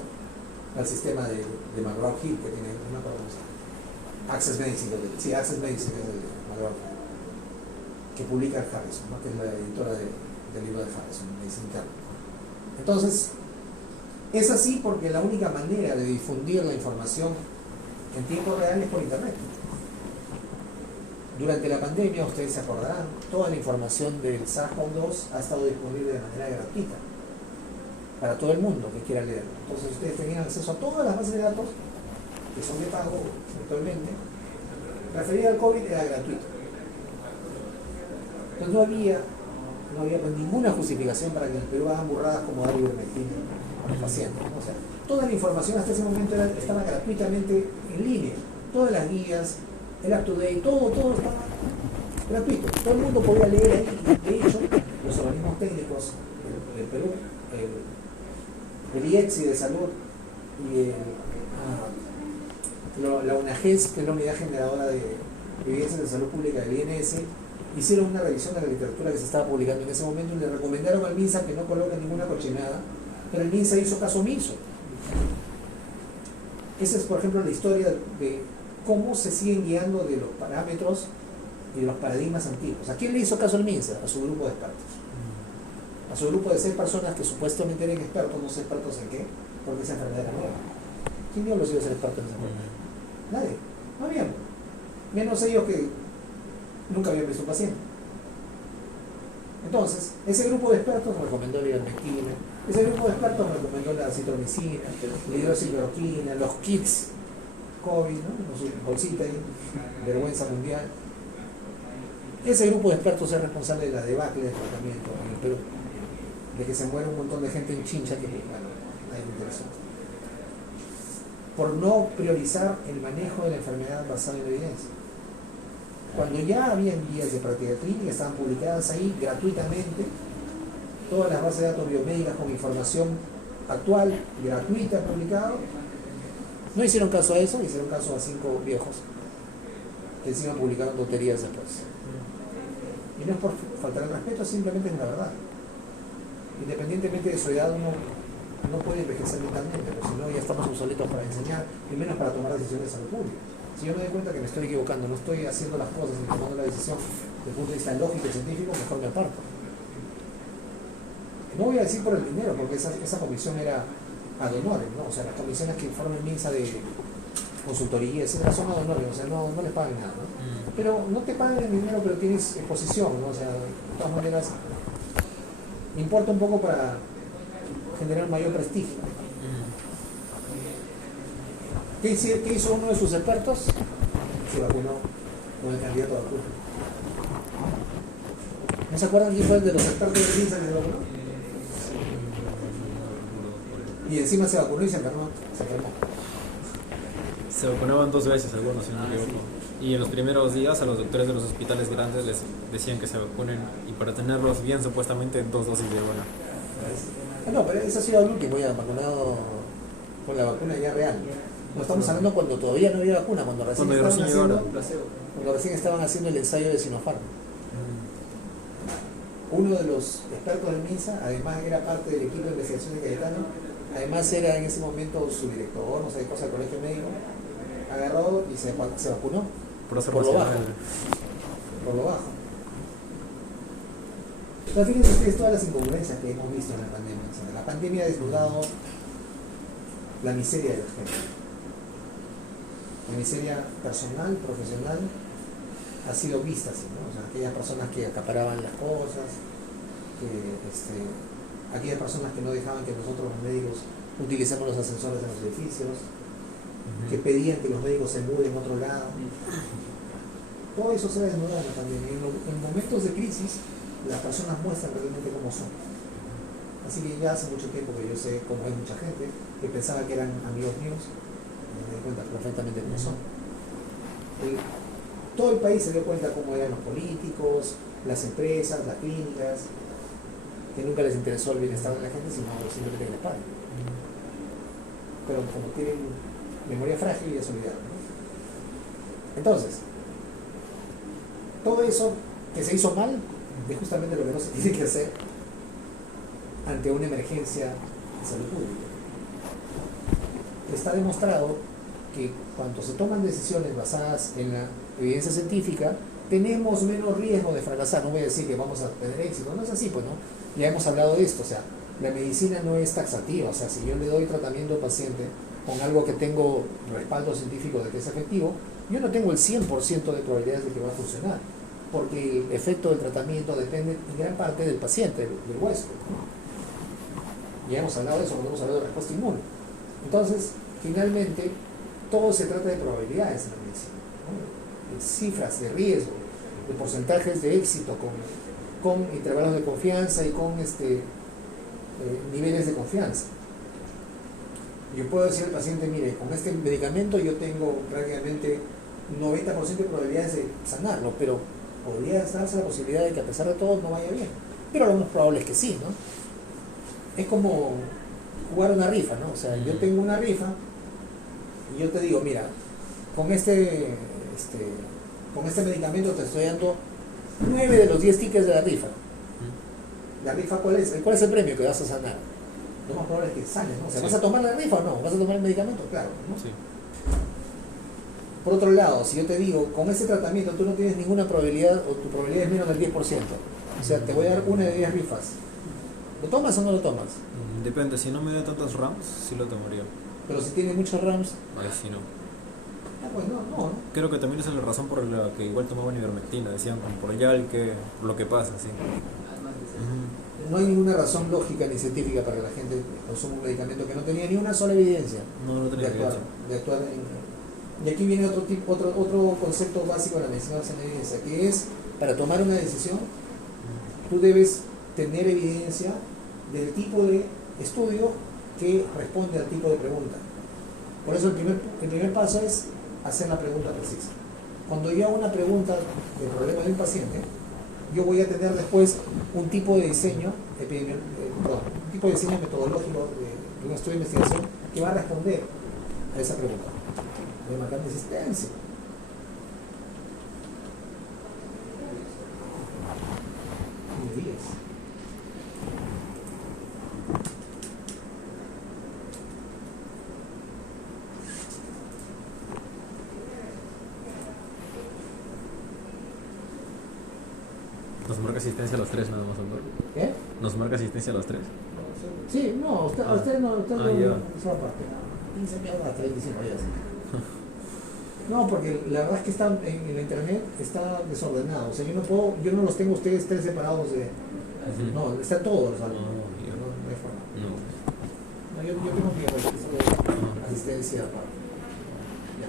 al sistema de McGraw-Hill que tiene, no me acuerdo cómo se llama. Access Medicine, sí, Access Medicine es el McGraw-Hill. que publica Harrison, ¿no? Que es la editora del libro de Harrison, Medicina Interna. Entonces, es así porque la única manera de difundir la información en tiempo real es por internet. Durante la pandemia, ustedes se acordarán, toda la información del SARS-CoV-2 ha estado disponible de manera gratuita para todo el mundo que quiera leerlo. Entonces ustedes tenían acceso a todas las bases de datos que son de pago actualmente. Referida al COVID era gratuito. Entonces no había pues, ninguna justificación para que en el Perú hagan burradas como dar ivermectina a los pacientes, ¿no? O sea, toda la información hasta ese momento estaba gratuitamente en línea. Todas las guías, el up-to-date, todo estaba gratuito. Todo el mundo podía leer ahí. De hecho, los organismos técnicos del Perú, el IETSI de salud y la UNAGES, que es la unidad generadora de evidencias de salud pública del INS, hicieron una revisión de la literatura que se estaba publicando en ese momento y le recomendaron al MINSA que no coloque ninguna cochinada, pero el MINSA hizo caso omiso. Esa es, por ejemplo, la historia de cómo se siguen guiando de los parámetros y de los paradigmas antiguos. ¿A quién le hizo caso el MINSA? A su grupo de expertos. A su grupo de 6 personas que supuestamente eran expertos, no sé expertos en qué, porque esa enfermedad era nueva. ¿Quién diablos iba a ser experto en esa enfermedad? Nadie. No había. Menos ellos que nunca habían visto un paciente. Entonces, ese grupo de expertos recomendó la ivermectina, ese grupo de expertos recomendó la citromicina, la hidroxicloroquina, los kits COVID, ¿no? Los bolsitas, vergüenza mundial. Ese grupo de expertos es responsable de la debacle del tratamiento en el Perú, de que se muere un montón de gente en Chincha que, bueno, nadie le interesó. Por no priorizar el manejo de la enfermedad basada en la evidencia. Cuando ya habían guías de práctica clínica, estaban publicadas ahí gratuitamente, todas las bases de datos biomédicas con información actual, gratuita, publicado. No hicieron caso a eso, hicieron caso a 5 viejos que encima publicaron tonterías después. Y no es por faltar el respeto, simplemente es la verdad. Independientemente de su edad, uno no puede envejecer mentalmente, porque si no ya estamos obsoletos para enseñar, y menos para tomar decisiones de salud pública. Si yo me doy cuenta que me estoy equivocando, no estoy haciendo las cosas y tomando la decisión desde el punto de vista lógico y científico, mejor me aparto. No voy a decir por el dinero, porque esa comisión era ad honorem, ¿no? O sea, las comisiones que forman MINSA de consultoría, etcétera, son ad honorem, o sea, no les pagan nada, ¿no? Pero no te pagan el dinero, pero tienes exposición, ¿no? O sea, de todas maneras, me importa un poco para generar mayor prestigio. ¿Qué hizo uno de sus expertos? Se vacunó con el candidato a vacuna. ¿No se acuerdan quién fue el de los expertos de MINSA que se vacunó? Y encima se vacunó y se enfermó. Se vacunaban 2 veces algunos, si no me equivoco. Y en los primeros días a los doctores de los hospitales grandes les decían que se vacunen y para tenerlos bien supuestamente 2 dosis de vacuna. No, pero eso ha sido el último ya vacunado con la vacuna ya real. No estamos hablando cuando todavía no había vacuna, cuando recién estaban haciendo el ensayo de Sinopharm. Uno de los expertos del MINSA, además era parte del equipo de investigación de Cayetano, además era en ese momento su director, no sé qué cosa, del colegio médico, agarró y se vacunó por lo bajo. Por lo bajo. Pero fíjense ustedes todas las incongruencias que hemos visto en la pandemia. O sea, la pandemia ha desnudado la miseria de la gente. La miseria personal, profesional, ha sido vista así, ¿no? O sea, aquellas personas que acaparaban las cosas, aquellas personas que no dejaban que nosotros los médicos utilicemos los ascensores en los edificios, que pedían que los médicos se muden a otro lado. Todo eso se ha desnudado en la pandemia. En momentos de crisis, las personas muestran realmente cómo son. Así que ya hace mucho tiempo que yo sé cómo hay mucha gente que pensaba que eran amigos míos, me di cuenta perfectamente cómo son. Todo el país se dio cuenta cómo eran los políticos, las empresas, las clínicas, que nunca les interesó el bienestar de la gente, sino simplemente que les paguen. Pero como tienen memoria frágil, ya se olvidaron, ¿no? Entonces, todo eso que se hizo mal es justamente lo que no se tiene que hacer ante una emergencia de salud pública. Está demostrado que cuando se toman decisiones basadas en la evidencia científica, tenemos menos riesgo de fracasar. No voy a decir que vamos a tener éxito, no es así, pues no. Ya hemos hablado de esto, o sea, la medicina no es taxativa, o sea, si yo le doy tratamiento al paciente con algo que tengo respaldo científico de que es efectivo, yo no tengo el 100% de probabilidades de que va a funcionar, porque el efecto del tratamiento depende en gran parte del paciente, del huésped. Ya hemos hablado de eso cuando hemos hablado de respuesta inmune. Entonces, finalmente, todo se trata de probabilidades en la medicina, ¿no? De cifras de riesgo, de porcentajes de éxito con intervalos de confianza y con niveles de confianza. Yo puedo decir al paciente, mire, con este medicamento yo tengo prácticamente 90% de probabilidades de sanarlo, pero podría darse la posibilidad de que a pesar de todo no vaya bien. Pero lo más probable es que sí, ¿no? Es como jugar una rifa, ¿no? O sea, yo tengo una rifa y yo te digo, mira, con este medicamento te estoy dando 9 de los 10 tickets de la rifa. ¿La rifa cuál es? ¿Cuál es el premio que vas a sanar? Lo más probable es que sanes, ¿no? O sea, Sí. ¿vas a tomar la rifa o no? ¿Vas a tomar el medicamento? Claro, ¿no? Sí. Por otro lado, si yo te digo, con ese tratamiento tú no tienes ninguna probabilidad, o tu probabilidad es menos del 10%, o sea, te voy a dar una de 10 rifas. ¿Lo tomas o no lo tomas? Depende, si no me da tantos rounds, sí lo tomaría. Pero si tiene muchos RAMs, Ahí sí no. pues no. Creo que también esa es la razón por la que igual tomaban ivermectina, decían como por ya por lo que pasa, sí. No hay ninguna razón lógica ni científica para que la gente consuma un medicamento que no tenía ni una sola evidencia No de tenía actuar, y aquí viene otro concepto básico de la medicina basada en evidencia, que es, para tomar una decisión, tú debes tener evidencia del tipo de estudio que responde al tipo de pregunta. Por eso el primer paso es hacer la pregunta precisa. Cuando yo hago una pregunta del problema de un paciente, yo voy a tener después un tipo de diseño un tipo de diseño metodológico de un estudio de investigación que va a responder a esa pregunta. Voy a marcar resistencia. Y 10. Nos marca asistencia a los tres nada más, ¿no? ¿Qué? Nos marca asistencia a los tres. Sí, no, usted no, usted no, ya. esa parte. 15 mierda hasta 25 días. No, porque la verdad es que está en la internet está desordenado. O sea, yo no los tengo ustedes tres separados de. No, está todo los álbumes. ya. No hay forma. No. No, yo tengo mi registro de asistencia aparte. Ya.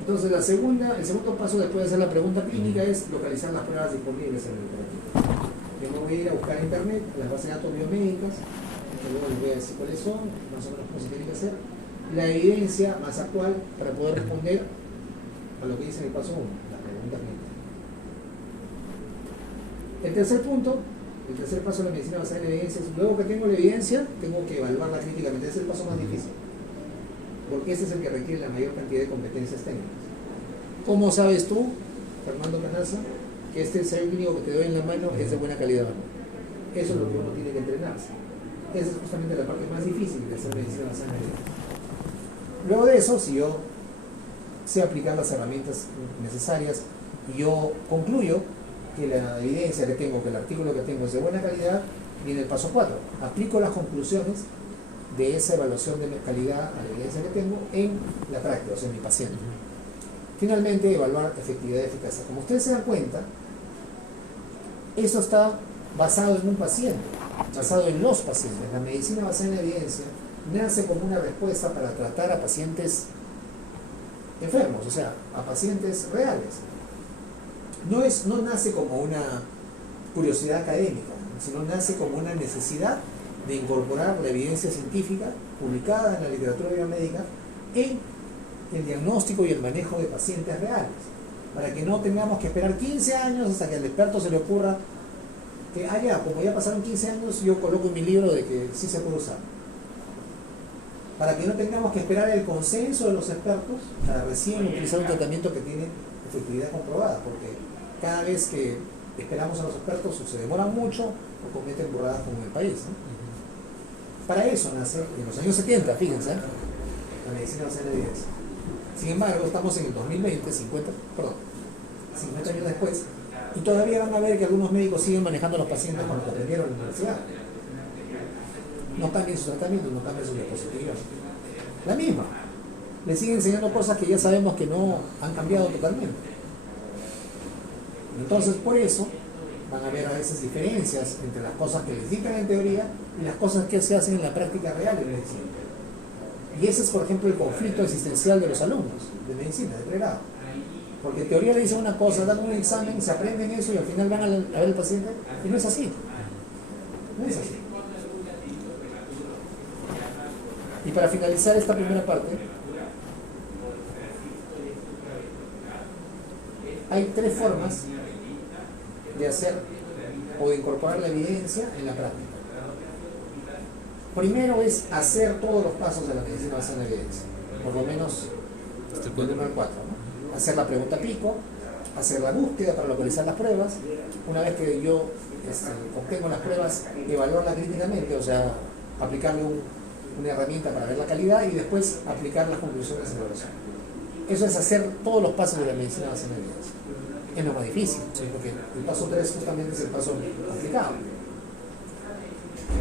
Entonces el segundo paso después de hacer la pregunta clínica es localizar las pruebas disponibles en el internet. Yo me voy a ir a buscar en internet las bases de datos biomédicas, que luego les voy a decir cuáles son, más o menos cómo se tiene que hacer, la evidencia más actual para poder responder a lo que dice en el paso 1, la pregunta clínica. El tercer paso de la medicina basada en evidencia es, luego que tengo la evidencia, tengo que evaluarla críticamente. Ese es el paso más difícil, porque ese es el que requiere la mayor cantidad de competencias técnicas. ¿Cómo sabes tú, Fernando Canaza, que este ensayo clínico que te doy en la mano es de buena calidad o no? Eso es lo que uno tiene que entrenarse. Esa es justamente la parte más difícil de hacer medicina basada en evidencia. Luego de eso, si yo sé aplicar las herramientas necesarias y yo concluyo que la evidencia que tengo, que el artículo que tengo es de buena calidad, viene el paso 4. Aplico las conclusiones de esa evaluación de calidad a la evidencia que tengo en la práctica, o sea, en mi paciente. Finalmente, evaluar efectividad y eficacia. Como ustedes se dan cuenta, eso está basado en un paciente, basado en los pacientes. La medicina basada en la evidencia nace como una respuesta para tratar a pacientes enfermos, o sea, a pacientes reales. No nace como una curiosidad académica, sino nace como una necesidad de incorporar la evidencia científica publicada en la literatura biomédica en el diagnóstico y el manejo de pacientes reales, para que no tengamos que esperar 15 años hasta que al experto se le ocurra que, como ya pasaron 15 años, yo coloco en mi libro de que sí se puede usar. Para que no tengamos que esperar el consenso de los expertos para recién utilizar un tratamiento que tiene efectividad comprobada, porque cada vez que esperamos a los expertos o se demoran mucho o cometen burradas como en el país, ¿no? Para eso nace en los años 70, fíjense, la medicina basada en evidencia. Sin embargo, estamos en el 2020, 50 años después, y todavía van a ver que algunos médicos siguen manejando a los pacientes con lo que aprendieron en la universidad. No cambian su tratamiento, no cambian su dispositivos. La misma. Le siguen enseñando cosas que ya sabemos que no han cambiado totalmente. Entonces, por eso, van a haber a veces diferencias entre las cosas que les dictan en teoría y las cosas que se hacen en la práctica real en medicina. Y ese es, por ejemplo, el conflicto existencial de los alumnos de medicina, de pregrado. Porque en teoría le dicen una cosa, dan un examen, se aprenden eso y al final van a ver al paciente y no es así. No es así. Y para finalizar esta primera parte, hay tres formas de hacer o de incorporar la evidencia en la práctica. Primero es hacer todos los pasos de la medicina basada en la evidencia, por lo menos del 1 al 4, ¿no? Hacer la pregunta pico, hacer la búsqueda para localizar las pruebas, una vez que yo obtengo las pruebas, evaluarlas críticamente, o sea, aplicarle una herramienta para ver la calidad y después aplicar las conclusiones de evaluación. Eso es hacer todos los pasos de la medicina basada en la evidencia. Es lo más difícil, porque el paso 3 justamente es el paso aplicado.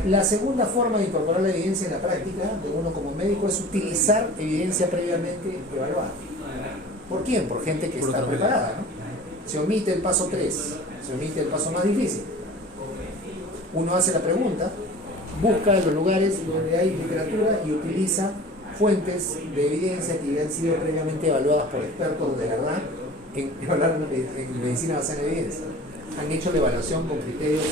La segunda forma de incorporar la evidencia en la práctica de uno como médico es utilizar evidencia previamente evaluada. ¿Por quién? Por gente que está preparada, ¿no? Se omite el paso 3, se omite el paso más difícil. Uno hace la pregunta, busca los lugares donde hay literatura y utiliza fuentes de evidencia que han sido previamente evaluadas por expertos de verdad en medicina basada en evidencia. Han hecho la evaluación con criterios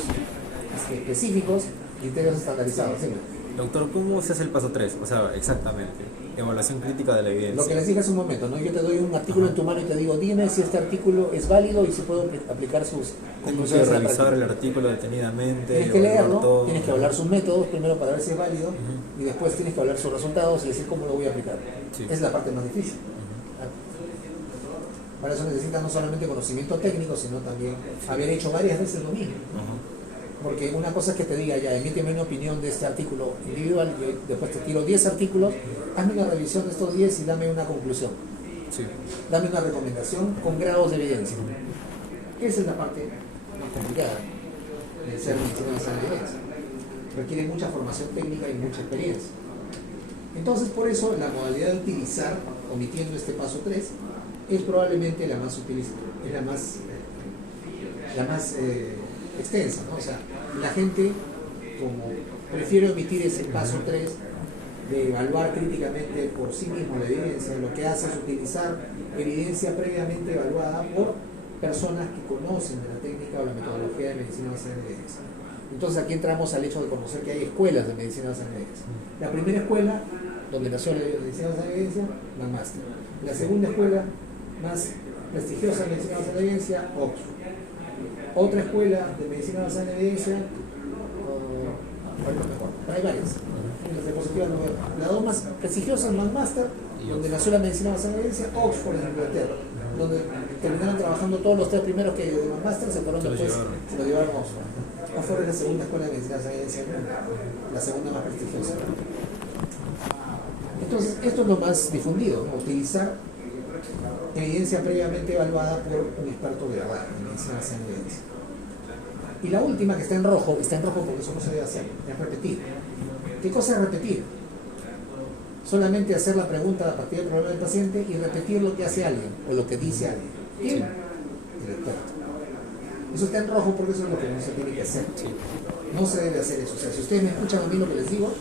específicos, criterios estandarizados. ¿Sí? Doctor, ¿cómo se hace el paso 3? O sea, exactamente, evaluación crítica de la evidencia. Lo que les dije hace un momento, ¿no? Yo te doy un artículo en tu mano y te digo, dime si este artículo es válido y si puedo aplicar sus conclusiones. Tienes que revisar el artículo detenidamente. Tienes que leerlo, tienes que hablar sus métodos primero para ver si es válido y después tienes que hablar sus resultados y decir cómo lo voy a aplicar. Sí. Es la parte más difícil. Para eso necesitas no solamente conocimiento técnico, sino también haber hecho varias veces lo mismo. Porque una cosa es que te diga, ya, emíteme una opinión de este artículo individual, y después te tiro 10 artículos, hazme una revisión de estos 10 y dame una conclusión. Sí. Dame una recomendación con grados de evidencia. Esa es la parte más complicada de ser medicina basada en evidencia. Requiere mucha formación técnica y mucha experiencia. Entonces, por eso, la modalidad de utilizar, omitiendo este paso 3, es probablemente la más utilizada, es la más extensa, ¿no? O sea, la gente, como prefiere omitir ese paso 3 de evaluar críticamente por sí mismo la evidencia, lo que hace es utilizar evidencia previamente evaluada por personas que conocen de la técnica o la metodología de medicina basada en evidencia. Entonces aquí entramos al hecho de conocer que hay escuelas de medicina basada en evidencia. La primera escuela, donde nació la medicina basada en evidencia, la Máster. La segunda escuela más prestigiosa de medicina basada en evidencia, Oxford. Otra escuela de medicina basada en evidencia, hay varias. Las diapositivas no veo. Las dos más prestigiosas, más máster, donde nació la medicina basada en evidencia, Oxford en Inglaterra, donde terminaron trabajando todos los tres primeros que de los máster, se fueron después, se lo llevaron a Oxford. Oxford es la segunda escuela de medicina basada en evidencia del mundo, la segunda más prestigiosa. Entonces, esto es lo más difundido, ¿no? Utilizar evidencia previamente evaluada por un experto de verdad en medicina basada en evidencia. Y la última, que está en rojo porque eso no se debe hacer, es repetir. ¿Qué cosa es repetir? Solamente hacer la pregunta a partir del problema del paciente y repetir lo que hace alguien o lo que dice alguien. ¿Quién? El experto. Eso está en rojo porque eso es lo que no se tiene que hacer. No se debe hacer eso. O sea, si ustedes me escuchan a mí lo que les digo,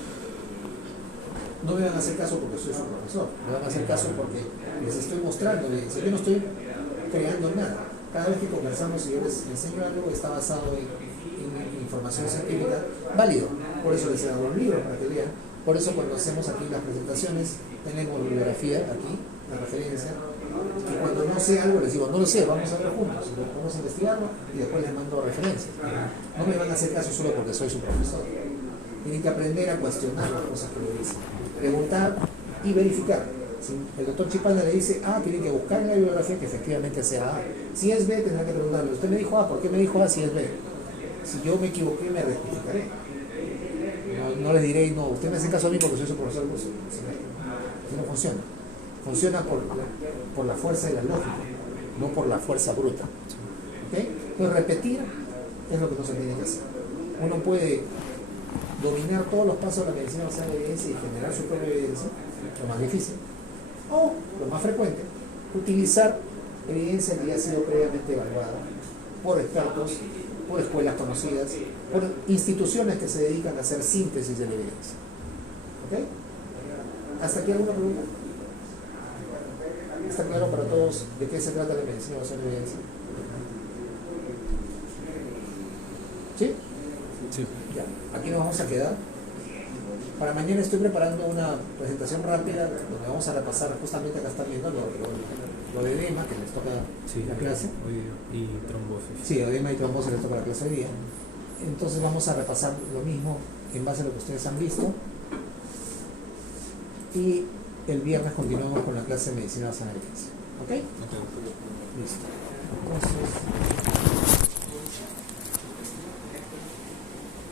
no me van a hacer caso porque soy su profesor. Me van a hacer caso porque les estoy mostrando evidencia. Yo no estoy creando nada. Cada vez que conversamos y yo les enseño algo, está basado en información científica válido. Por eso les he dado un libro para que lean. Por eso cuando hacemos aquí las presentaciones, tenemos bibliografía aquí, la referencia. Y cuando no sé algo, les digo, no lo sé, vamos a ver juntos. Vamos a investigarlo y después les mando referencias. No me van a hacer caso solo porque soy su profesor. Tienen que aprender a cuestionar las cosas que le dicen. Preguntar y verificar. Si el doctor Chipana le dice A, tienen que buscar en la bibliografía que efectivamente sea A. Si es B, tendrán que preguntarle, usted me dijo A, ¿por qué me dijo A si es B? Si yo me equivoqué, me rectificaré. No les diré, no, usted me hace caso a mí porque soy su profesor. Pues, así no funciona. Funciona por la fuerza de la lógica. no por la fuerza bruta. ¿Ok? Entonces repetir es lo que no se tiene que hacer. Uno puede dominar todos los pasos de la medicina basada en evidencia y generar su propia evidencia, lo más difícil. O, lo más frecuente, utilizar evidencia que ya ha sido previamente evaluada por expertos, por escuelas conocidas, por instituciones que se dedican a hacer síntesis de la evidencia. ¿Ok? ¿Hasta aquí alguna pregunta? ¿Está claro para todos de qué se trata la medicina basada en evidencia? ¿Sí? Sí. Ya, aquí nos vamos a quedar. Para mañana estoy preparando una presentación rápida donde vamos a repasar, justamente acá están viendo lo de edema que les toca la clase. Y trombosis. Sí, edema y trombosis les toca la clase hoy día. Entonces vamos a repasar lo mismo en base a lo que ustedes han visto. Y el viernes continuamos con la clase de medicina basada en evidencia. ¿Ok? Ok. Listo. Entonces...